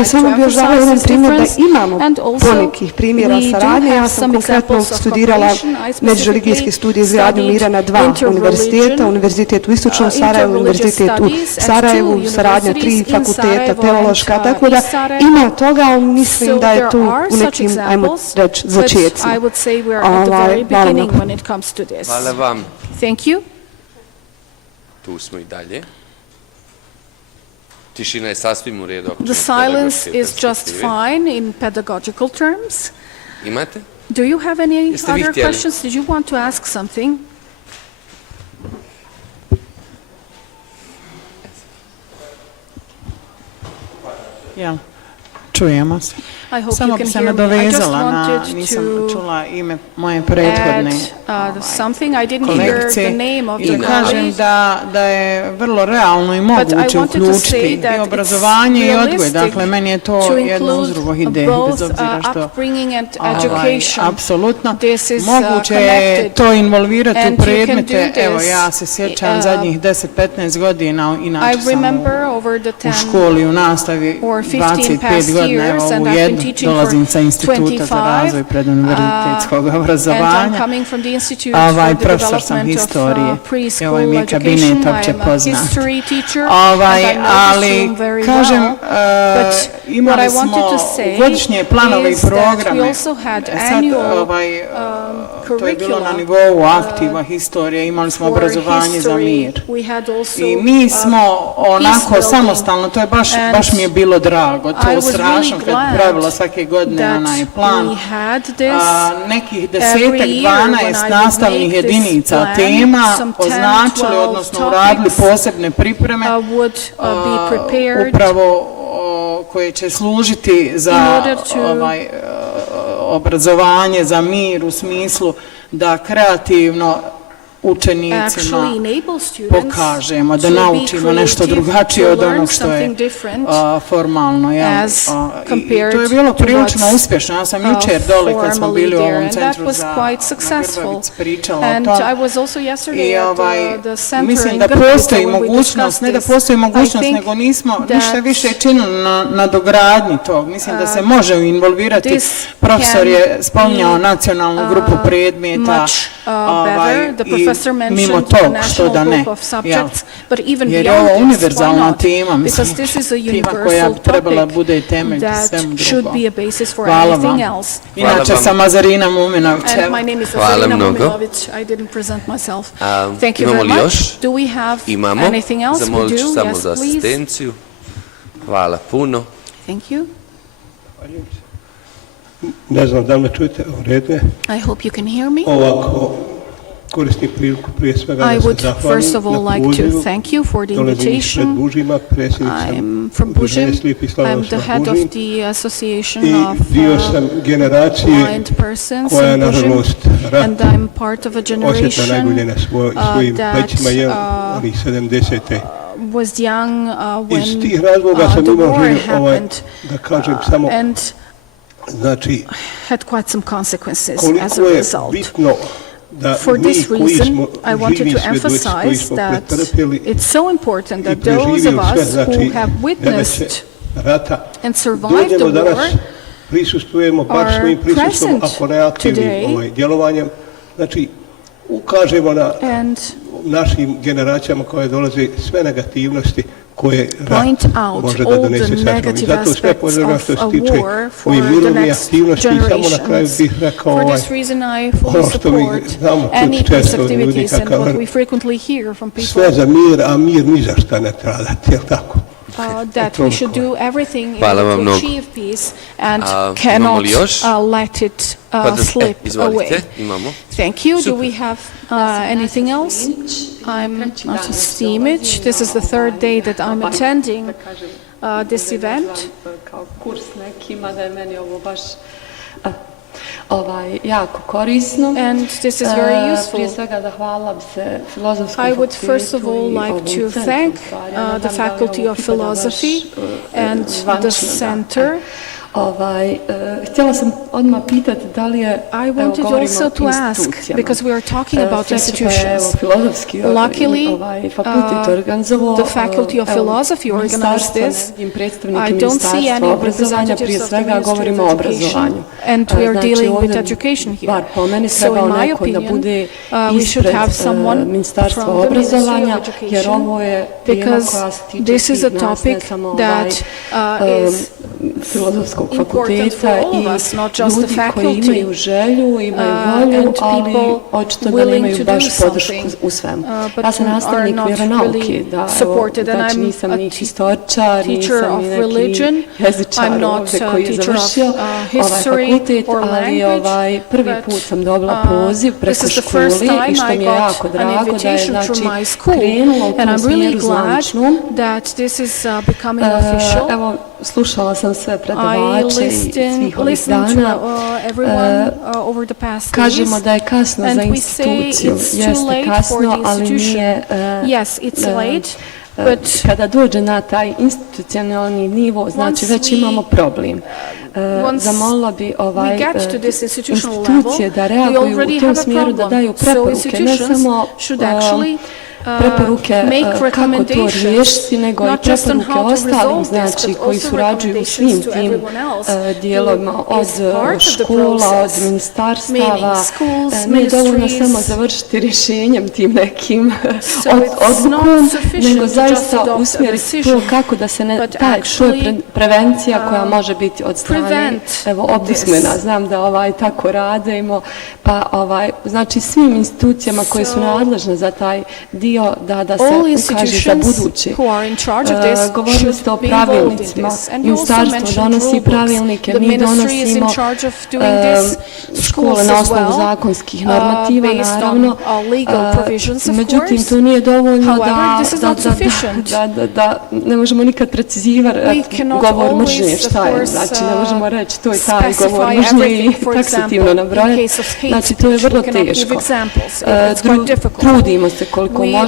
i samo bi još dala jedan primjer da imamo ponekih primjera saradnje. Ja sam konkretno studirala međureligijski studij izgradnju mira na 2 univerziteta, Univerzitet u Istočnom Sarajevu, Univerzitet u Sarajevu, saradnja 3 fakulteta, teološka, tako da ima toga, ali mislim da je tu u nekim, ajmo reći, začetcima. Hvala vam. Thank you. Tu smo i dalje. Tišina je sasvim u redu. The silence is just fine in pedagogical terms. Imate? Do you have any other questions? Did you want to ask something? Ja, čujemo se. Samo bi se nadovezala nisam čula ime moje prethodne kolekcije i kažem da je vrlo realno i moguće uključiti i obrazovanje i odgoj. Dakle, meni je to jedno uz drugo ide, bez obzira što apsolutno moguće je to involvirati u predmete. Evo, ja se sjećam zadnjih 10-15 godina, inače sam u školi, u nastavi 25 godina, evo u jednu dolazim sa Instituta za razvoj preduniverzitetskog obrazovanja. Profesor sam historije. I ovaj mi je kabinet opće poznat. Ali, kažem, imali smo godišnje planove i programe. Sad, to je bilo na nivou aktiva historije. Imali smo obrazovanje za mir. I mi smo onako samostalno, to je baš mi je bilo drago. To strašno kad pravila svake godine onaj plan. Nekih 10-12 nastavnih jedinica tema označili, odnosno uradili posebne pripreme upravo koje će služiti za obrazovanje, za mir u smislu da kreativno učenicima pokažemo, da naučimo nešto drugačije od onog što je formalno. I to je bilo prilično uspješno. Ja sam jučer dole kad smo bili u ovom centru za Grbavic pričala o tom. I mislim da postoji mogućnost, ne da postoji mogućnost, nego nismo ništa više činili na dogradnji tog. Mislim da se može involvirati. Profesor je spominjao nacionalnu grupu predmeta i mimo tog što da ne. Jer je ovo univerzalna tema, mislim, tema koja trebala bude temelj svemu drugom. Hvala vam. Inače sam Mazarina Muminović. Hvala mnogo. Imamo li još? Imamo. Zamolit ću samo za asistenciju. Hvala puno. Ne znam da li me čujete, u redu je. Ovako, koristim priliku prije svega da se zahvalim na pozivu. Dolazim ispred Bužima, predsjednik sam Udruženja slijepih Slavonska Bužim i dio sam generacije koja je nažalost rat osjetila najbolje na svojim plećima, jer onih 70-te. Iz tih razloga sam imao želju da kažem samo znači koliko je bitno da mi koji smo živi svjedoci, koji smo pretrpjeli i preživjeli sve, znači nedaće rata, dođemo danas, prisustvujemo bar svojim prisustvom, ako ne aktivnim djelovanjem. Znači, ukažemo na našim generacijama koje dolaze sve negativnosti koje rat može da donese sa sobom. Zato sve pozdravljam što se tiče ovih mirovnih aktivnosti i samo na kraju bih rekao ono što mi znamo čuti često od ljudi kakav sve za mir, a mir ni za šta ne treba dati, je li tako? That we should do everything to achieve peace and cannot let it slip away. Thank you. Do we have anything else? I'm Nata Stimić. This is the third day that I'm attending this event. Jako korisno. And this is very useful. Prije svega zahvalila bi se Filozofskom I would fakultetu first of all like to thank the Faculty of Philosophy and the center. Htjela sam odmah pitati da li je, I wanted also to ask, because we are talking about institutions. Luckily, the Faculty of Philosophy organized this. I don't see any representatives of the Ministry of Education, and we are dealing with education here. So in my opinion, we should have someone from the Ministry of Education, because this is a topic that is important for all of us, not just the faculty, and people willing to do something, but are not really supported. And I'm a teacher of religion, I'm not a teacher of history or language, but this is the first time I got an invitation from my school, and I'm really glad that this is becoming official. Slušala sam sve predavače i svih ovih dana. Kažemo da je kasno za instituciju. Jeste kasno, ali nije... Kada dođe na taj institucionalni nivo, znači već imamo problem. Zamolila bi institucije da reaguju u tom smjeru, da daju preporuke, ne samo preporuke kako to riješiti, nego i preporuke ostalim, znači, koji surađuju u svim tim dijelovima, od škola, od ministarstava. Nije dovoljno samo završiti rješenjem tim nekim odlukom, nego zaista usmjeriti to kako da se ne... To je prevencija koja može biti od strane, evo, obdusmena. Znam da tako radimo, pa znači svim institucijama koje su nadležne za taj dio da se ukaže za budući. Govorili ste o pravilnicima. Ministarstvo donosi pravilnike, mi donosimo škole na osnovu zakonskih normativa, naravno. Međutim, to nije dovoljno da ne možemo nikad precizirati govor mržnje, šta je. Znači, ne možemo reći to je taj govor mržnje i taksativno nabrojati. Znači, to je vrlo teško. Trudimo se koliko možemo.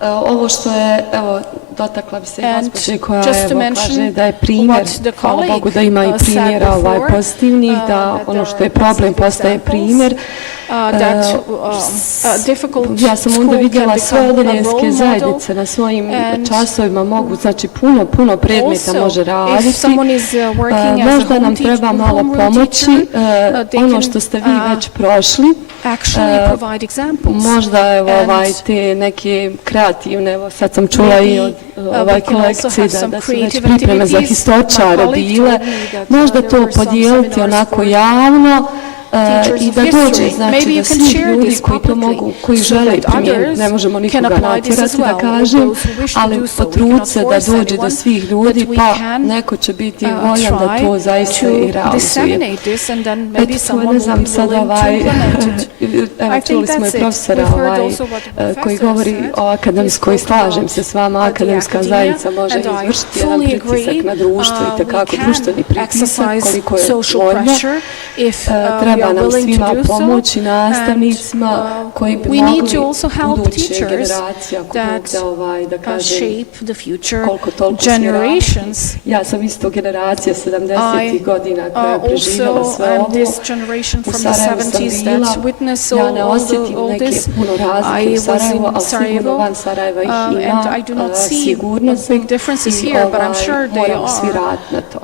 Ovo što je, evo, dotakla bi se i gospođe koja kaže da je primjer, hvala Bogu da ima i primjera pozitivnih, da ono što je problem postaje primjer. Ja sam onda vidjela sve odeljenske zajednice na svojim časovima mogu, znači puno predmeta može raditi. Možda nam treba malo pomoći, ono što ste vi već prošli. Možda evo te neke kreativne, evo sad sam čula i od kolekcije da su već pripreme za historičare bile. Možda to podijeliti onako javno, i da dođe, znači da svi ljudi koji to mogu, koji žele primijeniti, ne možemo nikoga natjerati da kažem, ali potruditi se da dođe do svih ljudi, pa neko će biti voljan da to zaista i realizuje. Eto, ne znam sad evo čuli smo i profesora koji govori o akademskoj, slažem se s vama, akademska zajednica može izvršiti jedan pritisak na društvo i tekako društveni pritisak, koliko je voljno. Treba nam svima pomoći, nastavnicima koji bi mogli buduće generacija da kažem koliko toliko generations. Ja sam isto generacija 70. godina koja je preživjela sve ovo. U Sarajevu sam bila, ja ne osjetim neke puno razlike u Sarajevu, ali sigurno van Sarajeva ih ima sigurno sam i moramo svi raditi na to.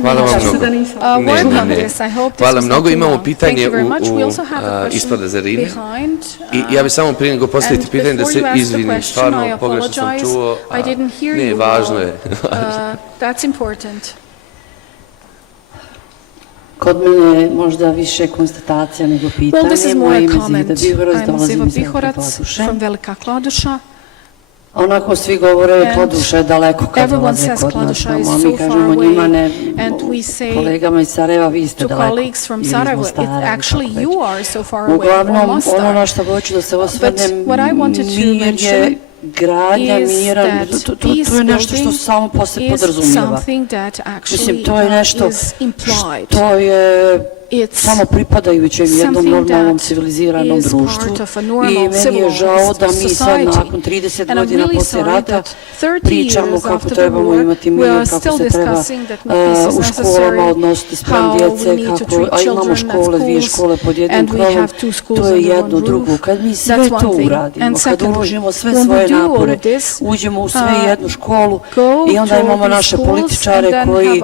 Hvala vam mnogo. Hvala mnogo. mnogo. Imamo pitanje ispod Azarine i ja bih samo prije nego postaviti pitanje da se izvinim, stvarno pogrešno sam čuo, ne, važno je. Kod mene je možda više konstatacija nego pitanje. Moje ime je Velika Kladuša. Onako svi govore Kladuša je daleko kad dolaze kod nas, a mi kažemo njima ne, kolegama iz Sarajeva, vi ste daleko, ili iz Mostara. Uglavnom, ono na što hoću da se osvrnem, mir je gradnja mira, to je nešto što samo posle podrazumijeva. Mislim, to je nešto što je samo pripadajućem jednom normalnom civiliziranom društvu i meni je žao da mi sad nakon 30 godina posle rata pričamo kako trebamo imati mir, kako se treba u školama odnositi sprem djece, a imamo škole, dvije škole pod jednim krovom, to je jedno drugo. Kad mi sve to uradimo, kad uložimo sve svoje napore, uđemo u sve jednu školu i onda imamo naše političare koji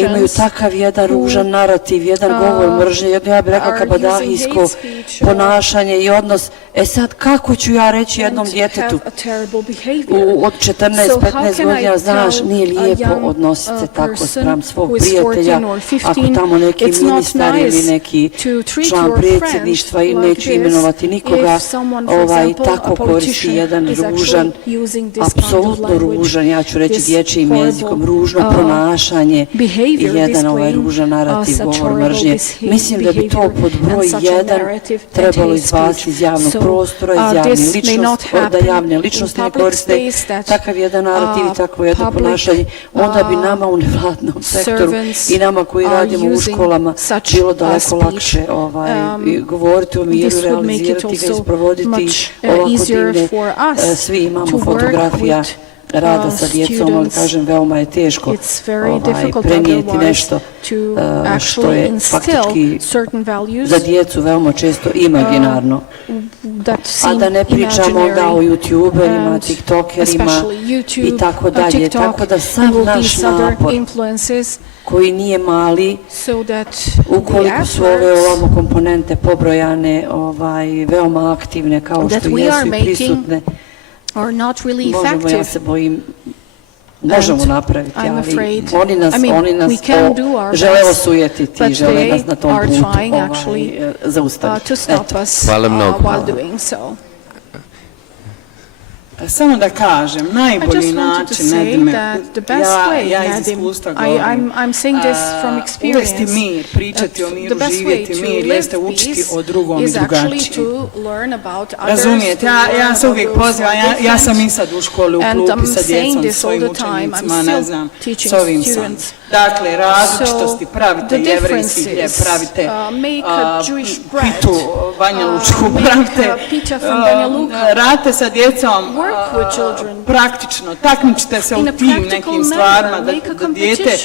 imaju takav jedan ružan narativ, jedan govor mržnje, jedno ja bih rekla kabadahijsko ponašanje i odnos. E sad, kako ću ja reći jednom djetetu od 14-15 godina, znaš, nije lijepo odnositi se tako spram svog prijatelja, ako tamo neki ministar ili neki član predsjedništva i neću imenovati nikoga, tako koristi jedan ružan, apsolutno ružan, ja ću reći dječjim jezikom, ružno ponašanje i jedan ružan narativ, govor mržnje. Mislim da bi to pod broj 1 trebalo izbaciti iz javnog prostora, iz javne ličnosti, da javne ličnosti ne koriste takav jedan narativ i takvo jedno ponašanje, onda bi nama u nevladnom sektoru i nama koji radimo u školama bilo daleko lakše govoriti o miru, realizirati ga, isprovoditi ovako divne, svi imamo fotografija rada sa djecom, ali kažem, veoma je teško prenijeti nešto što je faktički za djecu veoma često imaginarno. A da ne pričamo onda o youtuberima, tiktokerima i tako dalje. Tako da sav naš napor koji nije mali, ukoliko su ove ovamo komponente pobrojane veoma aktivne kao što jesu i prisutne, možemo, ja se bojim, možemo napraviti, ali oni nas žele osujetiti, žele nas na tom putu zaustaviti. Hvala mnogo. Samo da kažem, najbolji način, Nedime, ja iz iskustva govorim, uvesti mir, pričati o miru, živjeti mir, jeste učiti o drugom i drugačijem. Razumijete, ja se uvijek pozivam, ja sam i sad u školi, u klupi sa djecom, svojim učenicima, ne znam, s ovim sam. Dakle, različitosti, pravite jevrijski gdje, pravite pitu Banja Lučku, pravite, radite sa djecom praktično, takmičite se u tim nekim stvarima da dijete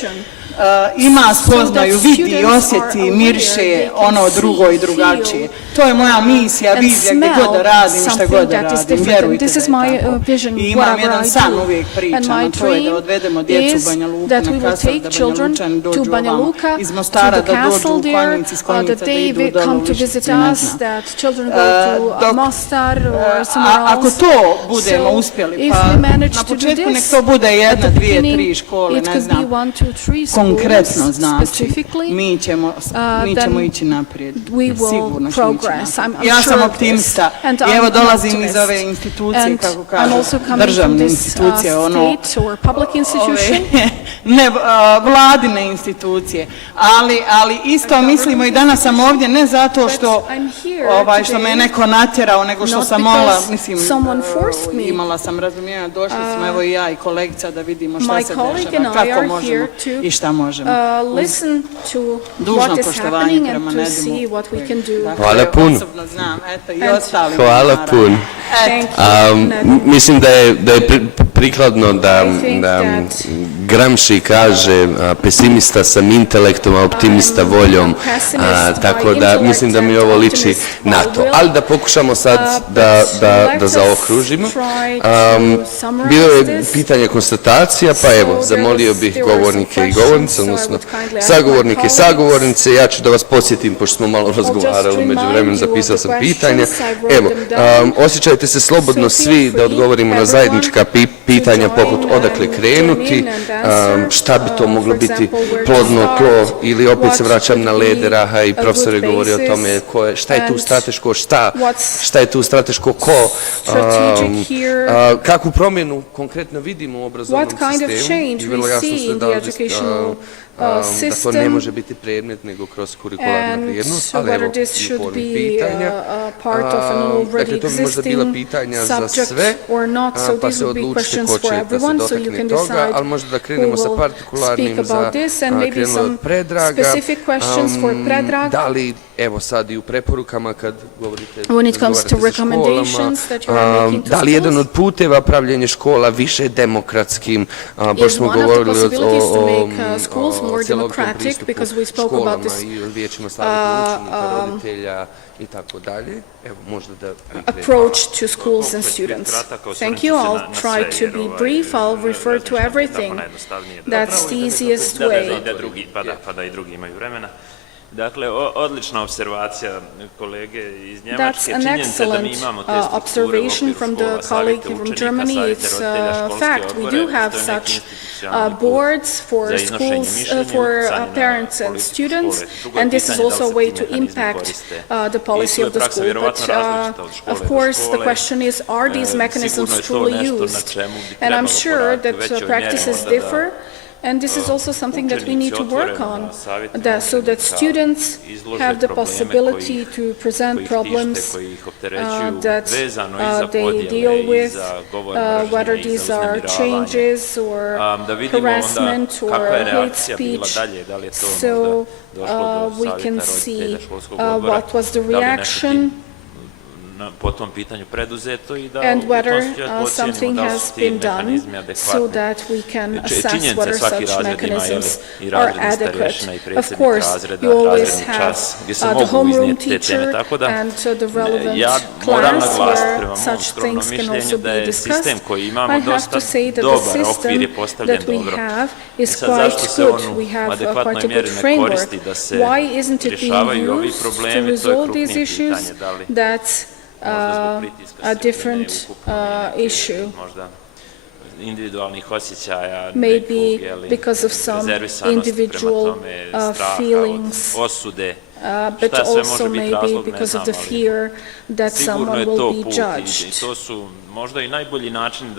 ima spoznaju, vidi, osjeti, miriše ono drugo i drugačije. To je moja misija, vizija, gdje god da radim, šta god da radim, vjerujte da je tako. I imam jedan san, uvijek pričam, to je da odvedemo djecu u Banja Luku na kasar, da Banja Lučani dođu ovamo, iz Mostara da dođu u Konjici, iz Konjica da idu dole u Viščici, ne znam. Ako to budemo uspjeli, pa na početku nek to bude 1, 2, 3 škole, ne znam, konkretno znači, mi ćemo ići naprijed, sigurno ćemo ići naprijed. Ja sam optimista i evo dolazim iz ove institucije, kako kažem, državne institucije, ono, ne vladine institucije, ali isto mislimo i danas sam ovdje ne zato što me je neko natjerao, nego što sam molila, mislim, imala sam razumijena, došli smo evo i ja i kolegica da vidimo šta se dešava, kako možemo i šta možemo. Dužno poštovanje prema Nedimu. Hvala puno. Hvala puno. Mislim da je prikladno da Gramsci kaže pesimista sam intelektom, a optimista voljom, tako da mislim da mi ovo liči na to. Ali da pokušamo sad da zaokružimo. Bilo je pitanje konstatacija, pa evo, zamolio bih govornike i govornice, odnosno sagovornike i sagovornice. Ja ću da vas podsjetim, pošto smo malo razgovarali, među vremenu zapisao sam pitanja. Evo, osjećajte se slobodno svi da odgovorimo na zajednička pitanja poput odakle krenuti, šta bi to moglo biti plodno tlo, ili opet se vraćam na led Raha i profesor je govorio o tome šta je tu strateško, šta je tu strateško ko, kakvu promjenu konkretno vidimo u obrazovnom sistemu i vrlo jasno ste dali da to ne može biti predmet nego kroz kurikularnu vrijednost, ali evo i formi pitanja. Dakle, to bi možda bila pitanja za sve, pa se odlučite ko će da se dotakne toga, ali možda da krenemo sa partikularnim za krenuli od Predraga. Da li, evo sad i u preporukama kad govorite sa školama, da li jedan od puteva pravljenje škola više demokratskim, pošto smo govorili o democratic, because we spoke about this i tako dalje. Evo, možda da approach to schools and students. Thank you. I'll try to be brief. I'll refer to everything. That's the easiest way. Pa da i drugi imaju vremena. Dakle, odlična observacija kolege iz Njemačke. Činjenica da mi imamo te strukture u okviru škola, savjete učenika, savjete roditelja, školske odbore, boards for schools, for parents and students, and this is also a way to impact the policy of the school. But of course, the question is, are these mechanisms truly used? And I'm sure that practices differ. And this is also something that we need to work on, so that students have the possibility to present problems that they deal with, whether these are changes or harassment or hate speech, so we can see what was the reaction po tom pitanju preduzeto i da and whether something has been done so that we can assess whether such mechanisms are adequate. Of course, you always have the homeroom teacher and the relevant class where such things can also be discussed. I have to say that the system that we have is quite good. We have quite a good framework. Why isn't it being used to resolve these issues? That's a different issue. Maybe because of some individual feelings, but also maybe because of the fear that someone will be judged.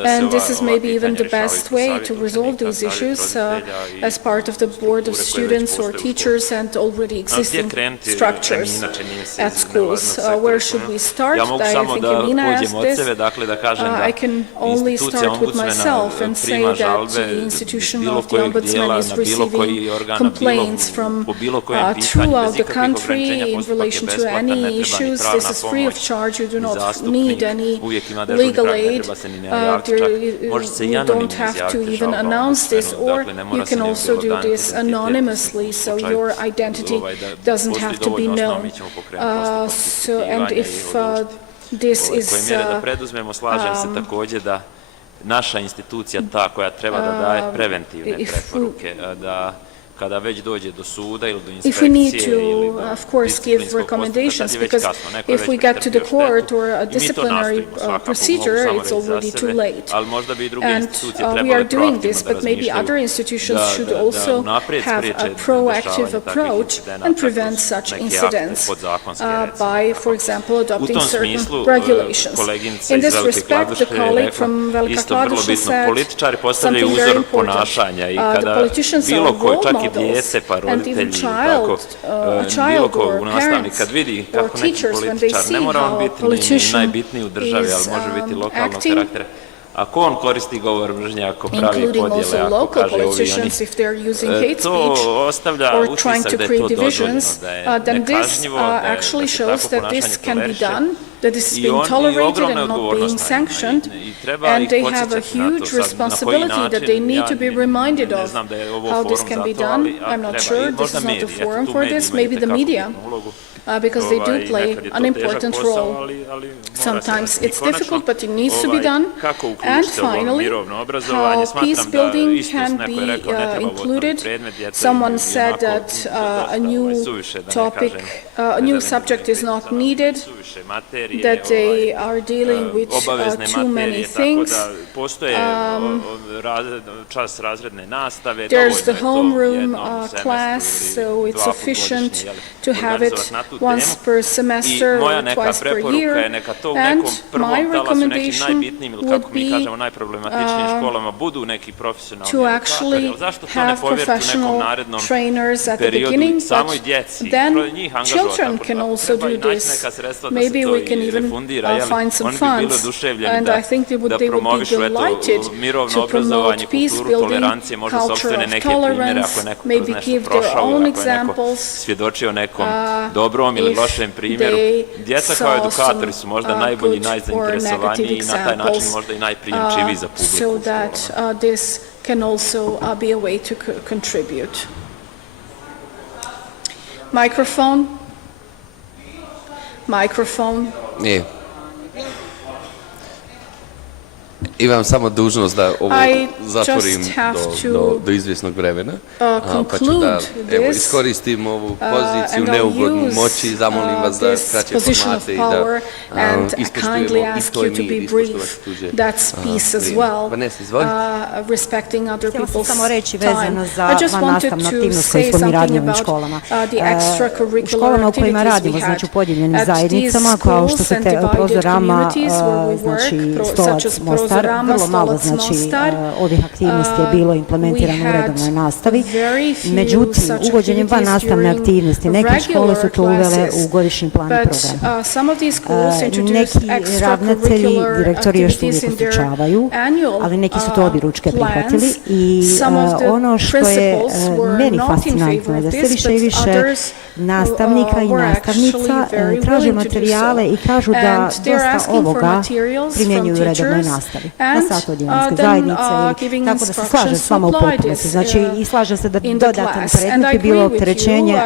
And this is maybe even the best way to resolve these issues as part of the board of students or teachers and already existing structures at schools. Where should we start? I think Emina asked this. I can only start with myself and say that the institution of the Ombudsman is receiving complaints from throughout the country in relation to any issues. This is free of charge. You do not need any legal aid. You don't have to even announce this, or you can also do this anonymously, so your identity doesn't have to be known. And if this is naša institucija ta koja treba da daje preventivne preporuke, da kada već dođe do suda ili do inspekcije ili do disciplinskog postupka, of course, give recommendations, because if we get to the court or a disciplinary procedure, it's already too late. And we are doing this, but maybe other institutions should also have a proactive approach and prevent such incidents by, for example, adopting certain regulations. In this respect, the colleague from Vjllca Krajšniqi said something very important. The politicians are role models. Djece, pa roditelji, bilo ko u nastavni, kad vidi kako neki političar, ne mora on biti ni najbitniji u državi, ali može biti lokalnog karaktera. Ako on koristi govor mržnje, ako pravi podjele, ako kaže ovi oni, to ostavlja utisak da je to dozvoljeno, da je nekažnjivo, da je to tako ponašanje that this is being tolerated and not being sanctioned, and they have a huge responsibility that they need to be reminded of how this can be done. I'm not sure, this is not the forum for this, maybe the media. Because they do play an important role. Sometimes it's difficult, but it needs to be done. And finally, how peace building can be included. Someone said that a new topic, a new subject is not needed, that they are dealing with too many things. There's the homeroom class, so it's sufficient to have it once per semester or twice per year. And my recommendation would be to actually have professional trainers at the beginning, but then children can also do this. Maybe we can even find some funds, and I think they would be delighted to promote peace building, culture of tolerance, maybe give their own examples. Ili lošem primjeru. Djeca kao edukatori su možda najbolji i najzainteresovaniji i na taj način možda i najprijemčiviji za publiku. So that this can also be a way to contribute. Microphone. Microphone. Nije. Imam samo dužnost da ovo zatvorim do izvjesnog vremena, pa ću da iskoristim ovu poziciju neugodnu moći i zamolim vas za kraće formate i da ispoštujemo i to i mir ispoštovati tuđe. Vanessa, izvolite. Htjela sam samo reći vezano za vannastavnu aktivnost koju smo mi radili u školama. U školama u kojima radimo, znači u podijeljenim zajednicama, kao što su te prozorama, znači Stolac, Mostar, vrlo malo znači ovih aktivnosti je bilo implementirano u redovnoj nastavi. Međutim, uvođenjem vannastavne aktivnosti neke škole su to uvele u godišnji plan i program. Neki ravnatelji, direktori još uvijek ustručavaju, ali neki su to objeručke prihvatili i ono što je meni fascinantno je da sve više i više nastavnika i nastavnica traže materijale i kažu da dosta ovoga primjenjuju u redovnoj nastavi. Na satu odjelanske zajednice, tako da se slažem s vama u potpunosti. Znači, i slažem se da dodatan predmet bi bilo opterećenje,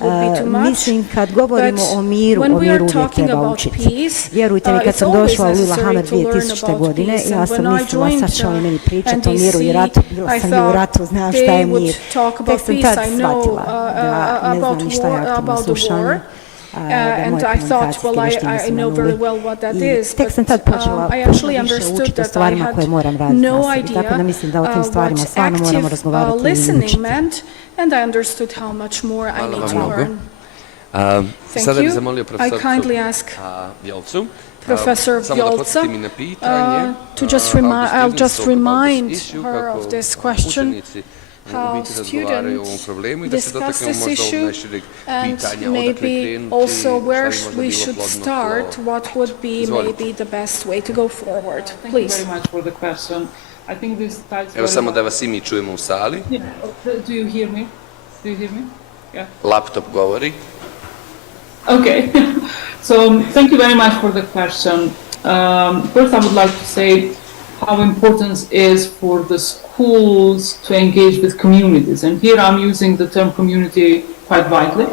ali mislim kad govorimo o miru uvijek treba učiti. Vjerujte mi, kad sam došla u Lillehammer 2000. godine, ja sam mislila sad će oni meni pričati o miru i ratu, bila sam i u ratu, znam šta je mir. Tek sam tad shvatila da ne znam ni šta je aktivno slušanje. And I thought, well, I know very well what that is, tek sam tad počela actually understood that I had no idea what active listening meant, and I understood how much more I need to learn. Thank you. I kindly ask Professor Vjllca to I'll just remind her of this question. How students discuss this issue, and maybe also where we should start, what would be maybe the best way to go forward. Please. Thank you very much for the question. I think this ties Evo samo da vas i mi čujemo u sali. Do you hear me? Do you hear me? Yeah. Laptop govori. Okay. So thank you very much for the question. First I would like to say how important it is for the schools to engage with communities. And here I'm using the term community quite widely.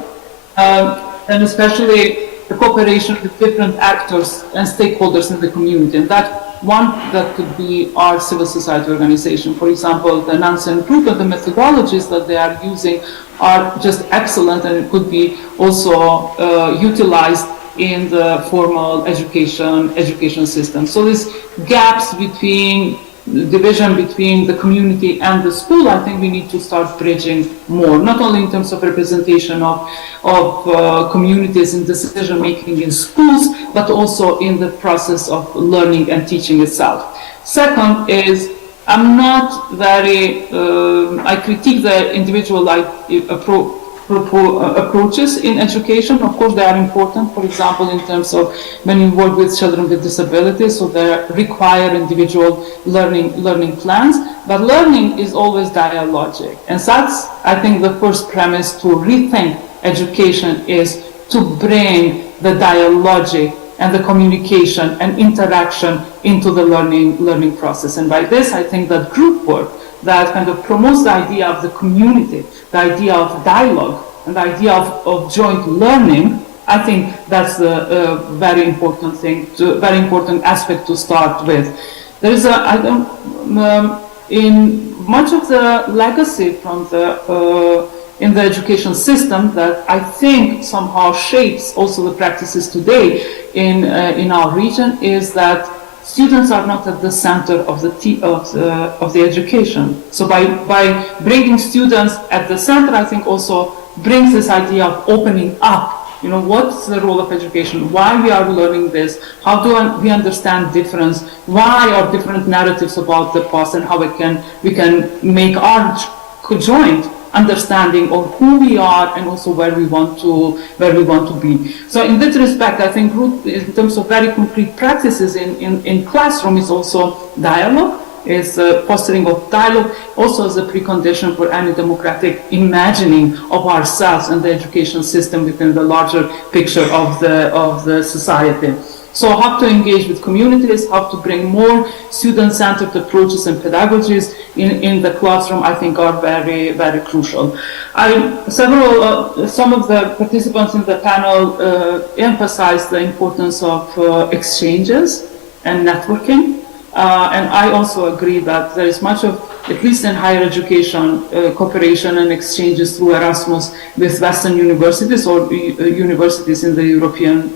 And especially the cooperation with different actors and stakeholders in the community. And that could be our civil society organization. For example, the Nansen group and the methodologies that they are using are just excellent, and it could be also utilized in the formal education system. So these gaps between division between the community and the school, I think we need to start bridging more, not only in terms of representation of communities in decision making in schools, but also in the process of learning and teaching itself. Second is, I'm not very, I critique the individual approaches in education. Of course, they are important. For example, in terms of when you work with children with disabilities, so they require individual learning plans. But learning is always dialogic, and that's, I think, the first premise to rethink education is to bring the dialogic and the communication and interaction into the learning process. And by this, I think that group work that kind of promotes the idea of the community, the idea of dialogue, and the idea of joint learning, I think that's a very important thing, very important aspect to start with. There is in much of the legacy from in the education system that I think somehow shapes also the practices today in our region is that students are not at the center of the education. So by bringing students at the center, I think also brings this idea of opening up. You know, what's the role of education? Why we are learning this? How do we understand difference? Why are different narratives about the past, and how we can make our joint understanding of who we are and also where we want to be. So in that respect, I think group, in terms of very concrete practices in classroom, is also dialogue. Is fostering of dialogue also as a precondition for any democratic imagining of ourselves and the education system within the larger picture of the society. So how to engage with communities, how to bring more student-centered approaches and pedagogies in the classroom, I think are very, very crucial. Some of the participants in the panel emphasized the importance of exchanges and networking. And I also agree that there is much of, at least in higher education, cooperation and exchanges through Erasmus with Western universities or universities in the European,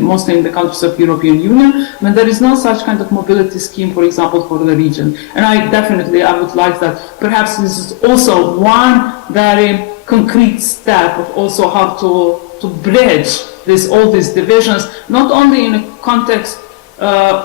mostly in the countries of European Union, when there is no such kind of mobility scheme, for example, for the region. And I would like that perhaps this is also one very concrete step of also how to bridge all these divisions, not only in a context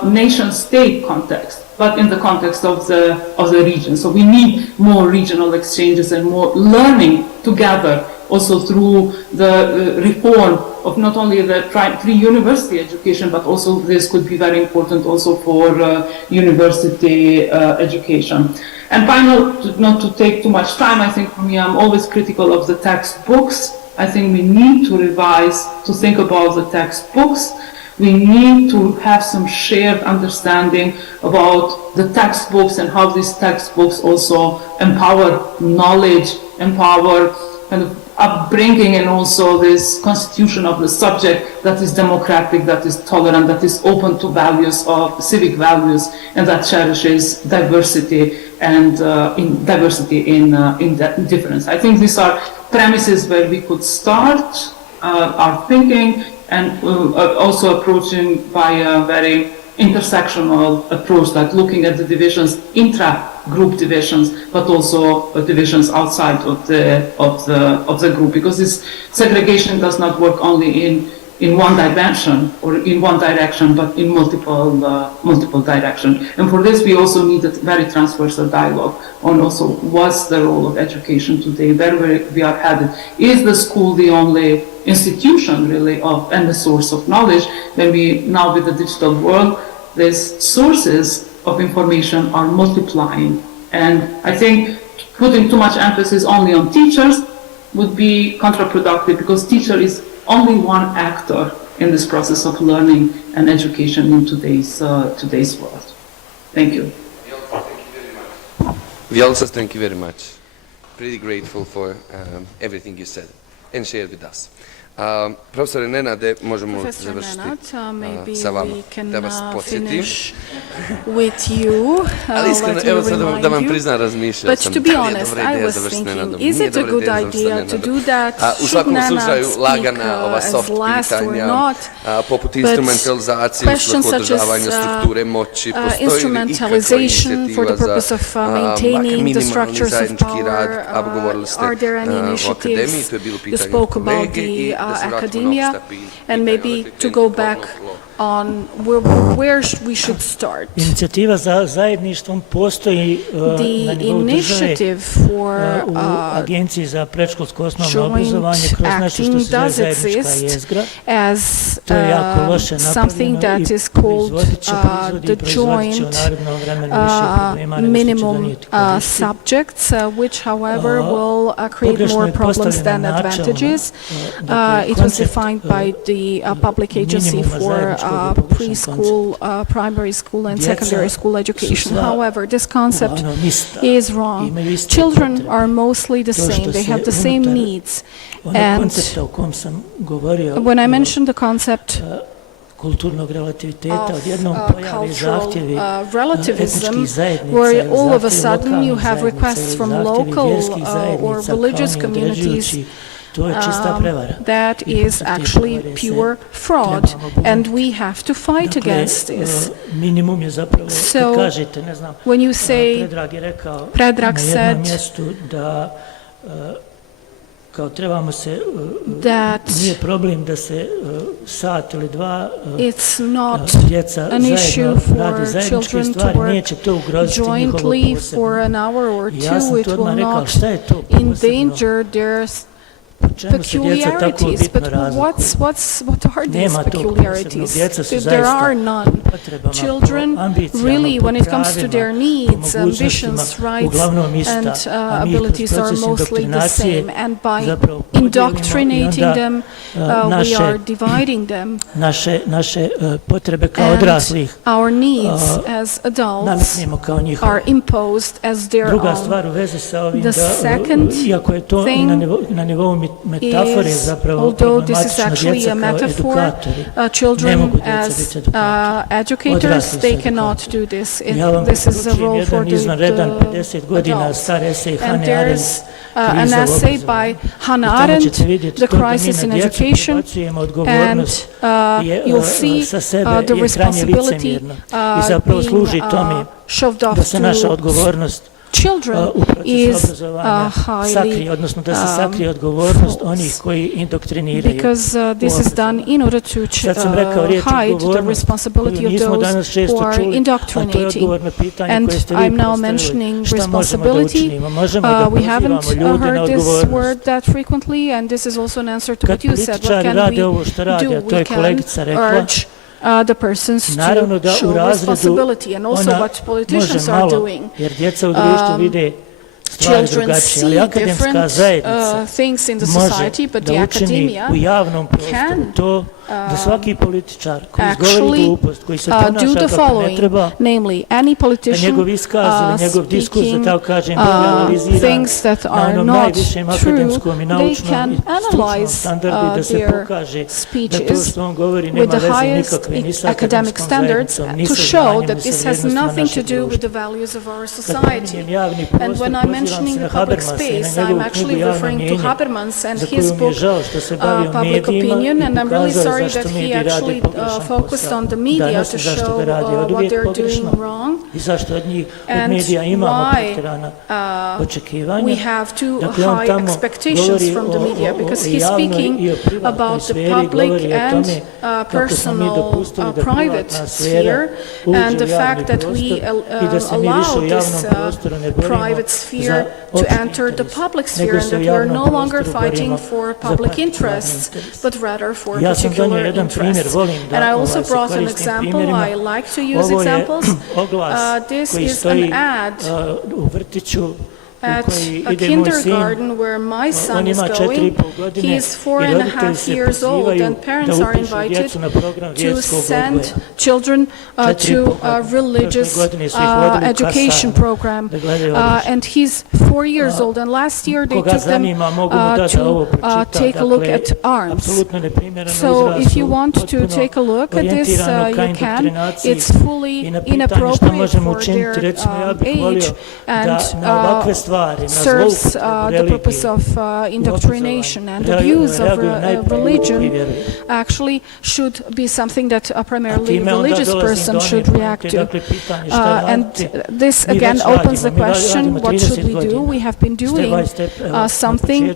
nation-state context, but in the context of the region. So we need more regional exchanges and more learning together, also through the reform of not only the pre-university education, but also this could be very important also for university education. And final, not to take too much time, I think for me, I'm always critical of the textbooks. I think we need to revise, to think about the textbooks. We need to have some shared understanding about the textbooks and how these textbooks also empower knowledge, empower kind of upbringing, and also this constitution of the subject that is democratic, that is tolerant, that is open to values of civic values, and that cherishes diversity and in difference. I think these are premises where we could start our thinking, and also approaching by a very intersectional approach, like looking at the divisions, intra-group divisions, but also divisions outside of the group, because this segregation does not work only in one dimension or in one direction, but in multiple directions. And for this, we also need a very transversal dialogue on also what's the role of education today, where we are headed. Is the school the only institution really and the source of knowledge? When we now with the digital world, these sources of information are multiplying. And I think putting too much emphasis only on teachers would be counterproductive, because teacher is only one actor in this process of learning and education in today's world. Thank you. Vjllca, thank you very much. Pretty grateful for everything you said and shared with us. Profesore Nenade, možemo završiti sa vama, da vas podsjetim. Ali iskreno, evo sad da vam priznam, razmišljao sam da li je dobra ideja završiti Nenadom. Nije dobra ideja završiti Nenadom. U svakom slučaju, lagana ova soft pitanja, poput instrumentalizacije u podržavanju strukture moći, postoji li ikakva inicijativa za makar minimalni zajednički rad, a govorili ste o akademiji, to je bilo pitanje kolege, i academia, and maybe to go back on where we should start. Inicijativa za zajedništvom postoji na nivou države u Agenciji za predškolsko osnovno obrazovanje kroz nešto što se zove zajednička jezgra. To je jako loše napravljeno i proizvodit će u narednom vremenu više problema nego što će donijeti koristi. Subjects, which however will create more problems than advantages. It was defined by the public agency for preschool, primary school and secondary school education. However, this concept is wrong. Children are mostly the same. They have the same needs. And when I mentioned the concept kulturnog relativiteta, odjednom pojave zahtjevi etničkih zajednica, where all of a sudden you have requests from local or religious communities. That is actually pure fraud, and we have to fight against this. So, when you say, Predrag said, kao trebamo se, nije problem da se sat ili dva djeca zajedno radi zajedničke stvari, neće to ugroziti njihovo posebno. Ja sam to odmah rekao, šta je to posebno? Peculiarities, but what are these peculiarities? There are none. Children really, when it comes to their needs, ambitions, rights, and abilities are mostly the same. And by indoctrinating them, we are dividing them. And our needs as adults are imposed as their own. The second thing is, although this is actually a metaphor, children as educators, they cannot do this. This is a role for the adults. And there's an essay by Hannah Arendt, The Crisis in Education, and you'll see the responsibility being shoved off to children is highly because this is done in order to hide the responsibility of those who are indoctrinating. And I'm now mentioning responsibility. We haven't heard this word that frequently, and this is also an answer to what you said. What can we do? We can urge the persons to show responsibility, and also what politicians are doing. Children see different things in the society, but the academia can actually do the following, namely, any politician speaking things that are not true, they can analyze their speeches with the highest academic standards to show that this has nothing to do with the values of our society. And when I'm mentioning the public space, I'm actually referring to Habermas and his book, Public Opinion, and I'm really sorry that he actually focused on the media to show what they're doing wrong and why we have too high expectations from the media, because he's speaking about the public and personal private sphere, and the fact that we allow this private sphere to enter the public sphere, and that we're no longer fighting for public interests, but rather for particular interests. And I also brought an example. I like to use examples. This is an ad at a kindergarten where my son is going. He is 4.5 years old, and parents are invited to send children to a religious education program. And he's 4 years old, and last year they took them to take a look at arms. So if you want to take a look at this, you can. It's fully inappropriate for their age, and serves the purpose of indoctrination and abuse of religion actually should be something that a primarily religious person should react to. And this again opens the question, what should we do? We have been doing something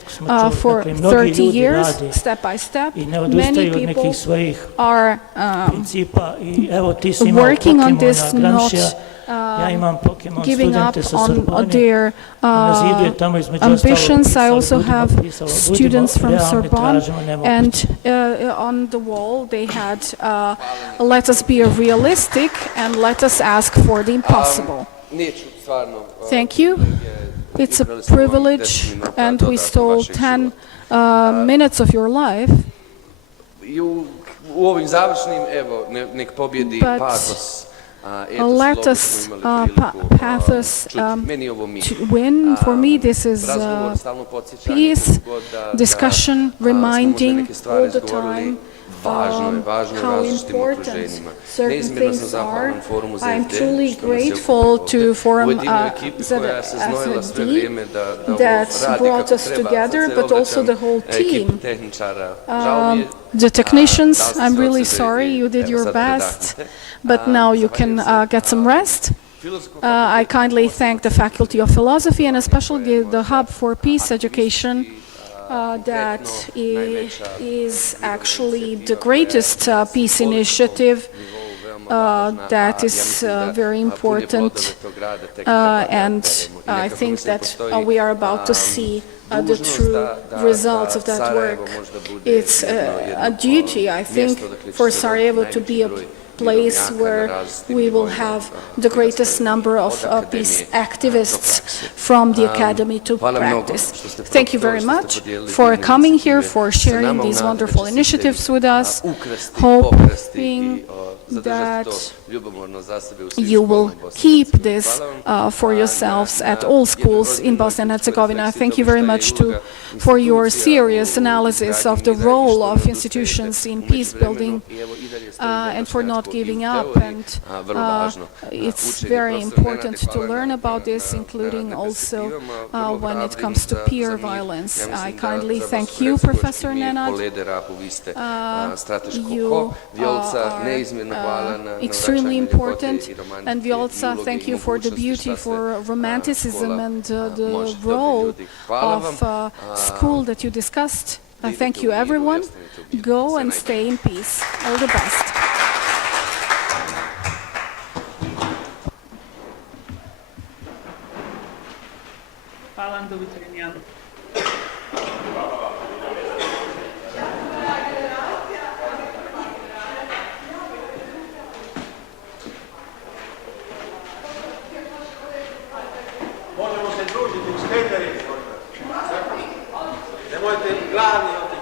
for 30 years, step by step. Many people are working on this, not giving up on their ambitions. I also have students from Sorbonne, and on the wall they had let us be realistic and let us ask for the impossible. Thank you. It's a privilege, and we stole 10 minutes of your life. Let us pathos to win. For me, this is peace, discussion, reminding all the time how important certain things are. I'm truly grateful to Forum ZSD that brought us together, but also the whole team. The technicians, I'm really sorry, you did your best, but now you can get some rest. I kindly thank the Faculty of Philosophy and especially the Hub for Peace Education that is actually the greatest peace initiative that is very important, and I think that we are about to see the true results of that work. It's a duty, I think, for Sarajevo to be a place where we will have the greatest number of peace activists from the academy to practice. Thank you very much for coming here, for sharing these wonderful initiatives with us, hoping that you will keep this for yourselves at all schools in Bosnia and Herzegovina. Thank you very much for your serious analysis of the role of institutions in peace building and for not giving up. And it's very important to learn about this, including also when it comes to peer violence. I kindly thank you, Professor Nenad. You are extremely important, and Vjllca, thank you for the beauty, for romanticism and the role of school that you discussed. Thank you, everyone. Go and stay in peace. All the best. Nemojte gladni